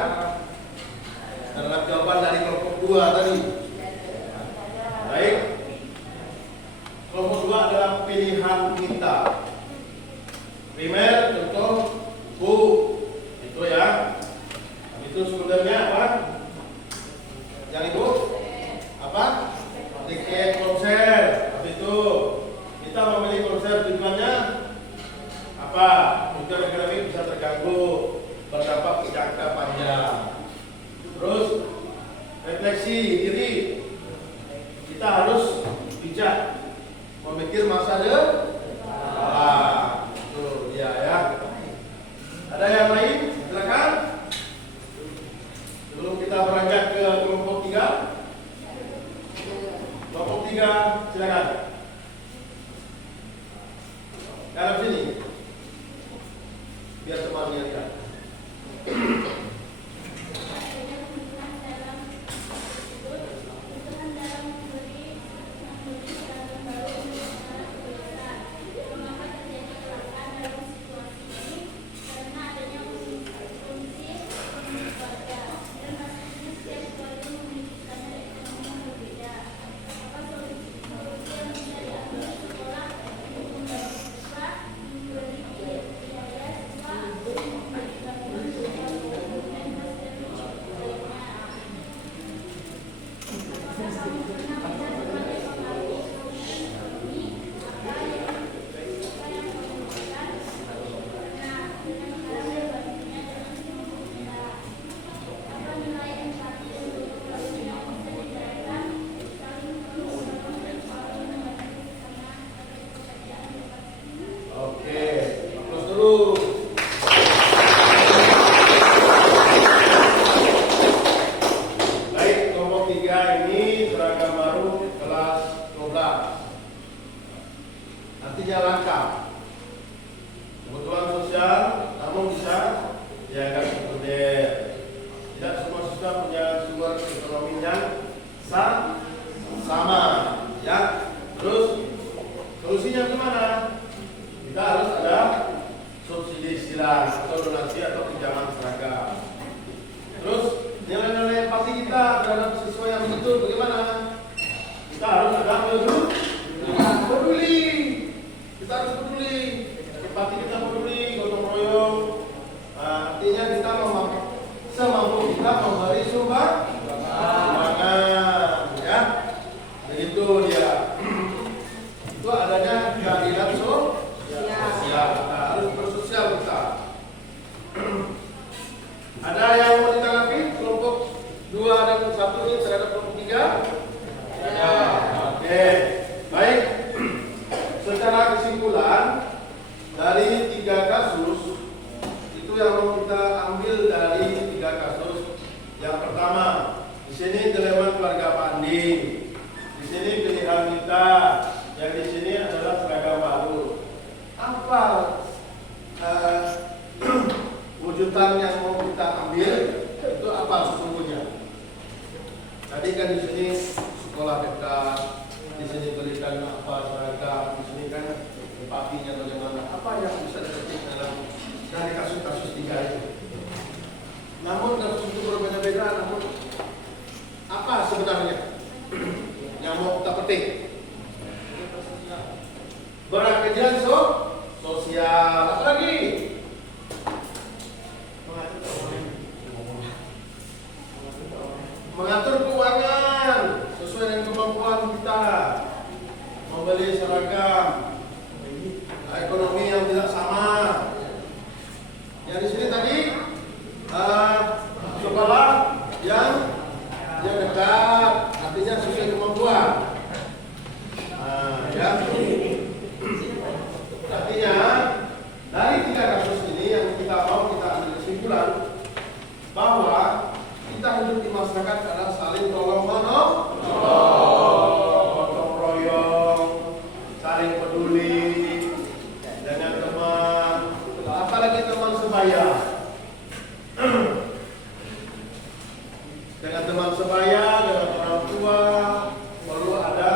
Secara 2 tadi. Baik. Kelompok 2 adalah pilihan kita. Primer, contoh, buku. Itu ya. Itu sebenarnya apa? Yang itu apa? Tiket konser. Habis itu kita memilih konser tujuannya apa? Tujuan ekonomi bisa terganggu, berdampak jangka panjang. Terus refleksi diri. Kita harus bijak memikir masa depan. Itu dia ya. Ada yang lain? Silakan. Sebelum kita beranjak ke kelompok 3. Kelompok 3, silakan. Dalam sini. Biar teman lihat. Artinya langka. Kebutuhan sosial namun bisa dianggap sekunder. Tidak semua siswa punya sumber ekonomi yang sama. Ya. Terus solusinya gimana? Kita harus ada subsidi silang atau donasi atau pinjaman seragam. Terus nilai-nilai empati kita terhadap siswa yang begitu bagaimana? Kita harus ada peduli. Kita harus peduli. Empati kita peduli, gotong royong. Artinya kita semampu kita memberi sumbangan, ya. Begitu dia. Itu adanya keadilan sosial. Kita harus bersosial kita. Ada yang mau ditanggapi kelompok 2 dan 1 ini terhadap kelompok 3? Ya. Oke. Baik. Secara kesimpulan dari 3 kasus itu yang mau kita ambil dari 3 kasus. Yang pertama, di sini dilema keluarga Pandi. Di sini pilihan kita. Yang di sini adalah seragam baru. Apa wujudan yang mau kita ambil itu apa sesungguhnya? Tadi kan di sini sekolah dekat, di sini berikan apa seragam, di sini kan empatinya bagaimana? Apa yang bisa dipetik dari kasus-kasus 3 itu? Namun kasus itu berbeda-beda, namun apa sebenarnya yang mau kita petik? Berkeadilan sosial, apa lagi? Mengatur keuangan sesuai dengan kemampuan kita, membeli seragam, ekonomi yang tidak sama. Yang di sini tadi sekolah yang dekat, artinya sesuai kemampuan. Ya. Artinya dari 3 kasus ini yang kita mau kita ambil kesimpulan bahwa kita hidup di masyarakat adalah saling tolong menolong, gotong royong, saling peduli dengan teman, apalagi teman sebaya. Dengan teman sebaya, dengan orang tua perlu ada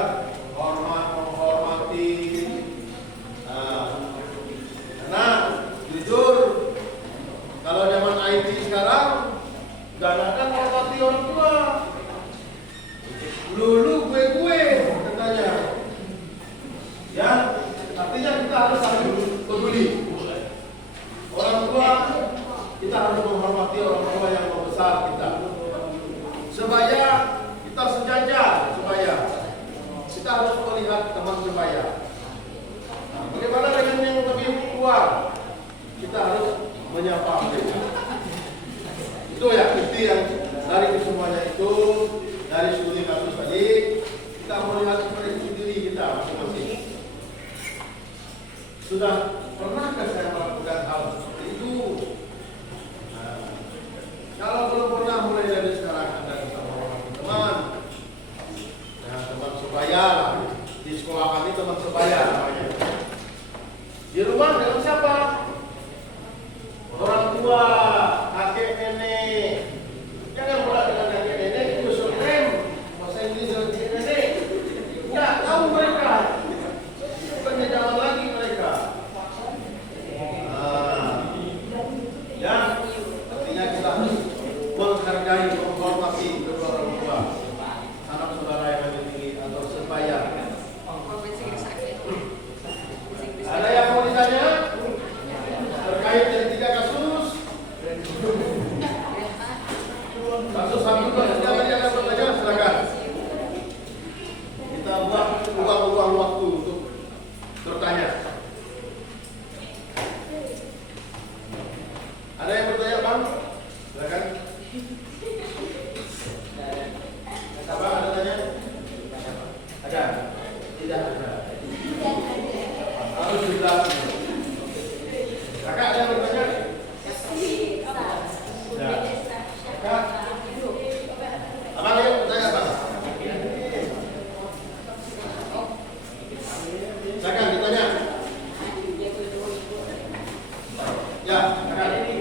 hormat menghormati. Karena jujur kalau zaman IT sekarang gak akan menghormati orang tua. menghargai, menghormati kedua orang tua, anak saudara yang lebih tinggi atau sebaya. Ada yang mau ditanya terkait dengan 3 kasus? Kasus satu dan tiga tadi ada pertanyaan, silakan. Kita buat luang waktu untuk bertanya. Ada yang bertanya, Bang? Silakan. Abang ada tanya? Ada? Tidak ada. Harus dijelaskan. Kakak ada yang bertanya? Ya. Kakak. Abang ayo bertanya, Bang. Silakan ditanya. Ya, kakak.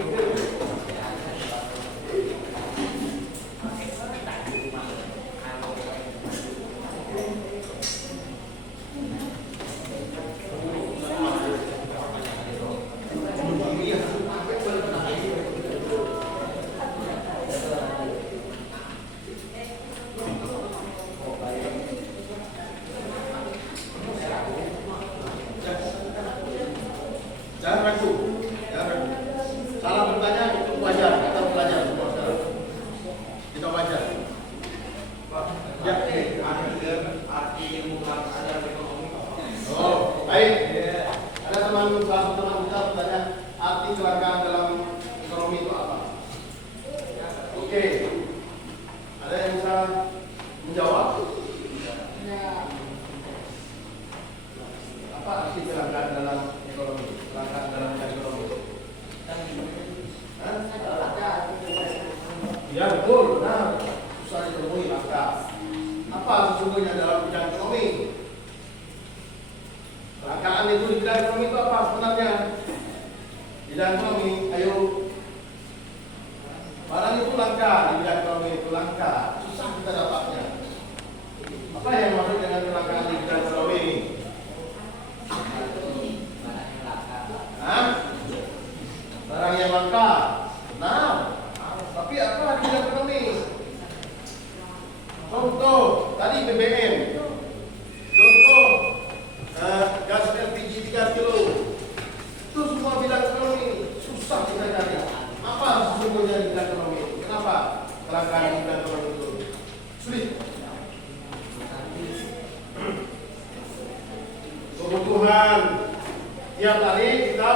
Jangan ragu, jangan ragu. Salah bertanya itu wajar, kita belajar semua sekarang. Kita wajar. Ya, arti ilmu keadaan ekonomi. oh, baik. Ada salah satu teman kita bertanya arti kelangkaan dalam ekonomi itu apa? Oke. Ada yang bisa menjawab? Apa arti kelangkaan dalam ekonomi? Kelangkaan dalam ekonomi? Hah? Ya betul, benar. Susah ditemui langka. Apa sesungguhnya dalam bidang ekonomi? Kelangkaan itu di bidang ekonomi itu apa sebenarnya? Bidang ekonomi, ayo. Barang itu langka di bidang ekonomi itu langka, susah kita dapatnya. Apa yang maksud dengan kelangkaan di bidang ekonomi? Hah? Barang yang langka. Nah, tapi apa di bidang ekonomi? Contoh, tadi BBM. Contoh, gas LPG 3 kilo. Itu semua bidang ekonomi. Susah kita cari. Apa sesungguhnya di bidang ekonomi? Kenapa kelangkaan di bidang ekonomi itu sulit? Kebutuhan tiap hari kita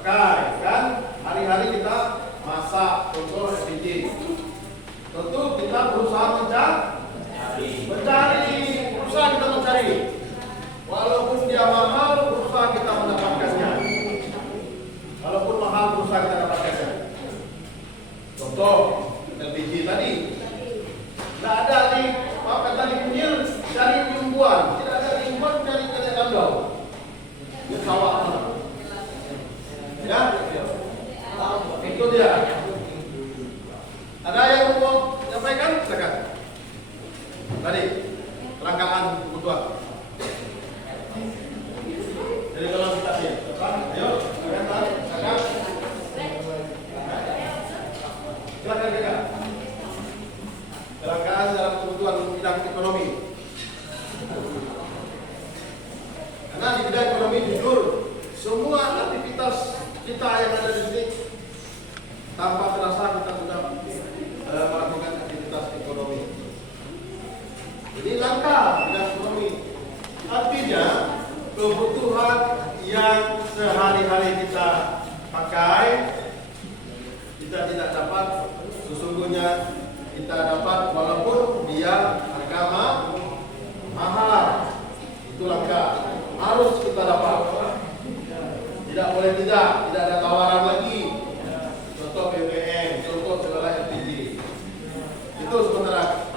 pakai, kan? Hari-hari kita masak, contoh LPG. Tentu kita berusaha berusaha kita mencari. Walaupun dia mahal, berusaha kita mendapatkannya. Walaupun mahal, berusaha kita dapatkannya. Contoh LPG tadi, tidak ada di apa tadi kunyil cari limbuan, tidak ada limbuan cari kelek kandau. Di sawah mana? Ya, itu dia. Ada yang mau menyampaikan? Silakan. Tadi kelangkaan kebutuhan. Jadi kalau kita lihat, ayo, silakan. Silakan kita. Kelangkaan dalam kebutuhan bidang ekonomi. Karena di bidang ekonomi jujur, semua aktivitas kita yang ada di sini tanpa terasa kita sudah melakukan aktivitas ekonomi. Jadi langka bidang ekonomi. Artinya kebutuhan yang sehari-hari kita pakai kita tidak dapat, sesungguhnya kita dapat walaupun dia harga mahal. Itu langka. Harus kita dapat. Tidak boleh tidak ada tawaran lagi. Contoh BBM, contoh segala LPG. Itu sementara.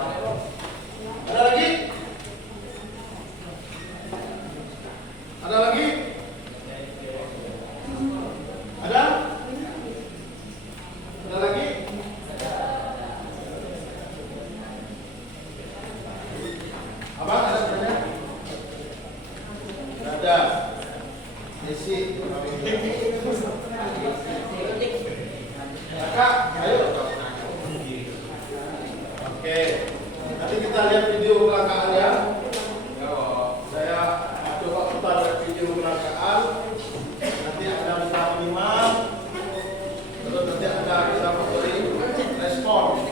Ada lagi? Ada lagi? Ada? Ada lagi? Abang ada pertanyaan? Tidak ada. Desi, Kakak, ayo. Oke. Nanti kita lihat video belakangnya. Ya, Saya coba putar video belakang. Nanti Anda bisa menyimak. Terus nanti Anda bisa memberi respon.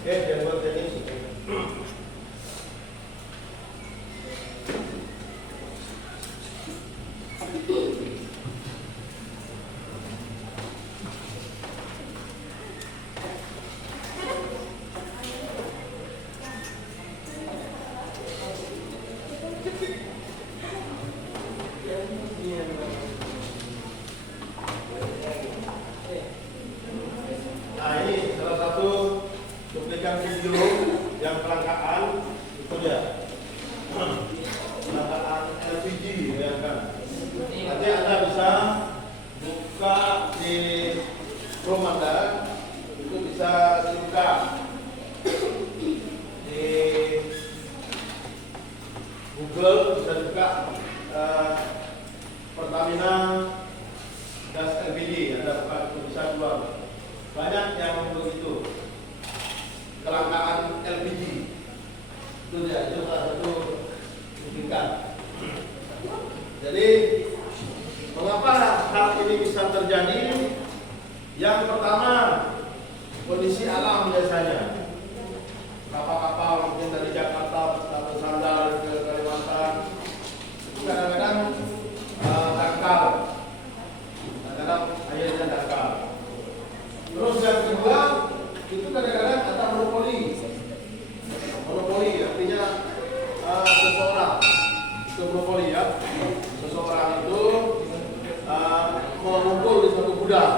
Oke, yang buat teknis. Nah, ini salah satu cuplikan video yang kelangkaan itu dia. Kelangkaan LPG ya kan. Nanti Anda bisa buka di Chrome Anda, itu bisa dibuka di Google, bisa buka Pertamina gas LPG, Anda buka itu bisa keluar. Banyak yang begitu kelangkaan LPG itu dia, itu salah satu cuplikan. Jadi mengapa hal ini bisa terjadi? Yang pertama, kondisi alam biasanya. Kapal-kapal mungkin dari Jakarta atau sandar ke Kalimantan itu kadang-kadang dangkal, kadang-kadang airnya dangkal. Terus yang kedua, itu kadang-kadang ada monopoli. Monopoli artinya seseorang, itu monopoli ya. Seseorang itu mengumpul di suatu gudang,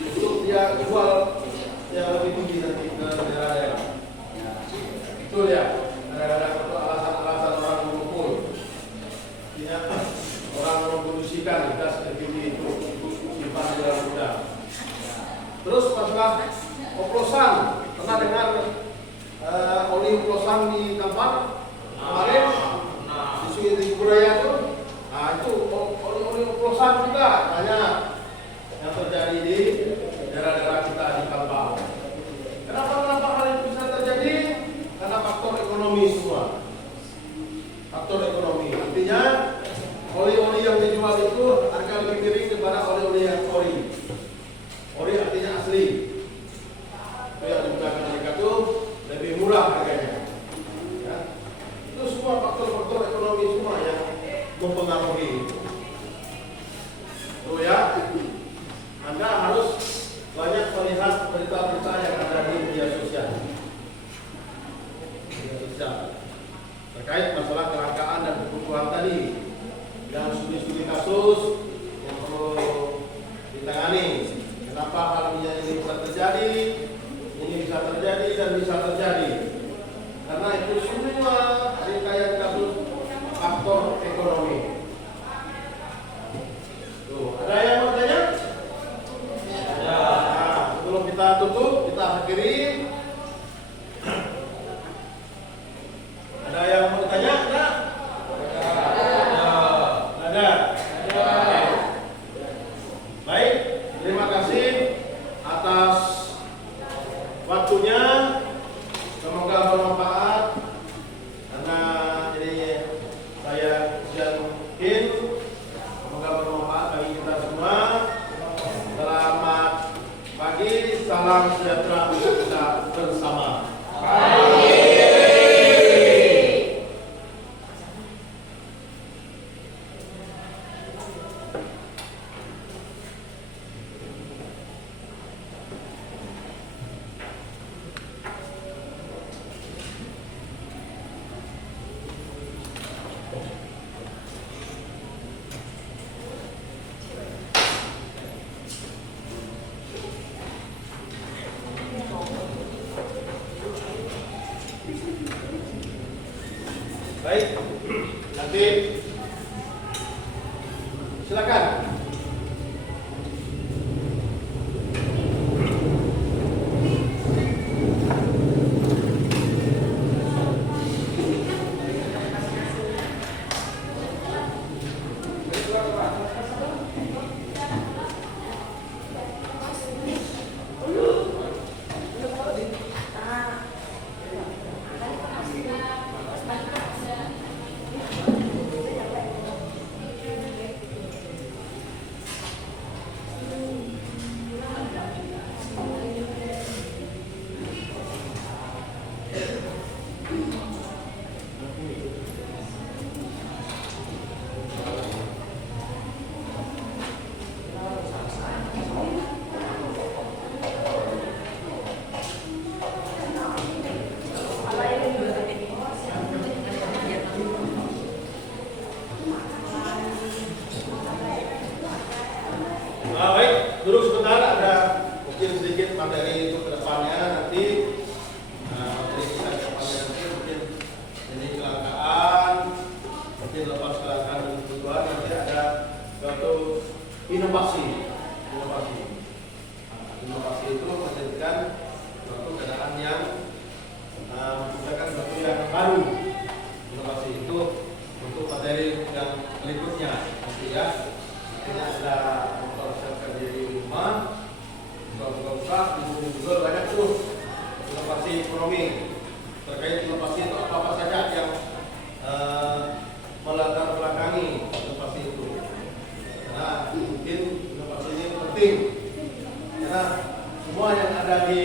itu dia jual yang lebih tinggi nanti ke daerah-daerah. Itu dia. Kadang-kadang itu alasan-alasan orang mengumpul. Artinya orang memproduksikan gas LPG itu simpan di dalam gudang. Terus masalah oplosan, pernah dengar oli oplosan di Kampar kemarin di Budaya itu? Nah itu oli oplosan juga banyak yang terjadi di daerah-daerah kita di Kampar. Kenapa hal itu bisa terjadi? Karena faktor ekonomi semua. Faktor ekonomi, artinya oli-oli yang dijual itu harga lebih miring daripada oli-oli yang ori. Ori artinya asli. Itu yang digunakan mereka itu lebih murah harganya. Ya. Itu semua faktor-faktor ekonomi semua yang mempengaruhi. Tuh ya, Anda harus banyak melihat berita-berita yang ada di media sosial. Terkait masalah kelangkaan dan kebutuhan tadi. Dan studi-studi kasus yang perlu ditangani. Kenapa hal ini bisa terjadi? Ini bisa terjadi dan bisa terjadi. Karena itu semua rangkaian kasus faktor ekonomi. Tuh, ada yang mau tanya? Ya. Nah, sebelum kita tutup, kita akhiri. Ada yang mau tanya? Enggak? Baik, terima kasih atas waktunya. Semoga bermanfaat. Karena ini saya yakin semoga bermanfaat bagi kita semua. Selamat pagi, salam sejahtera untuk kita bersama. Baik, nanti silakan. Baik, duduk sebentar, ada mungkin sedikit materi untuk kedepannya nanti. Materi kita kedepannya nanti mungkin ini kelangkaan, mungkin lepas kelangkaan dan kebutuhan nanti ada suatu inovasi. Inovasi itu menjadikan suatu keadaan yang menciptakan sesuatu yang baru. Inovasi itu untuk materi yang berikutnya nanti ya. Ini ada mempersiapkan diri di rumah, buka-buka, Google banyak tuh inovasi ekonomi. Terkait inovasi itu apa saja yang melatar belakangi inovasi itu. Karena mungkin inovasi ini penting karena semua yang ada di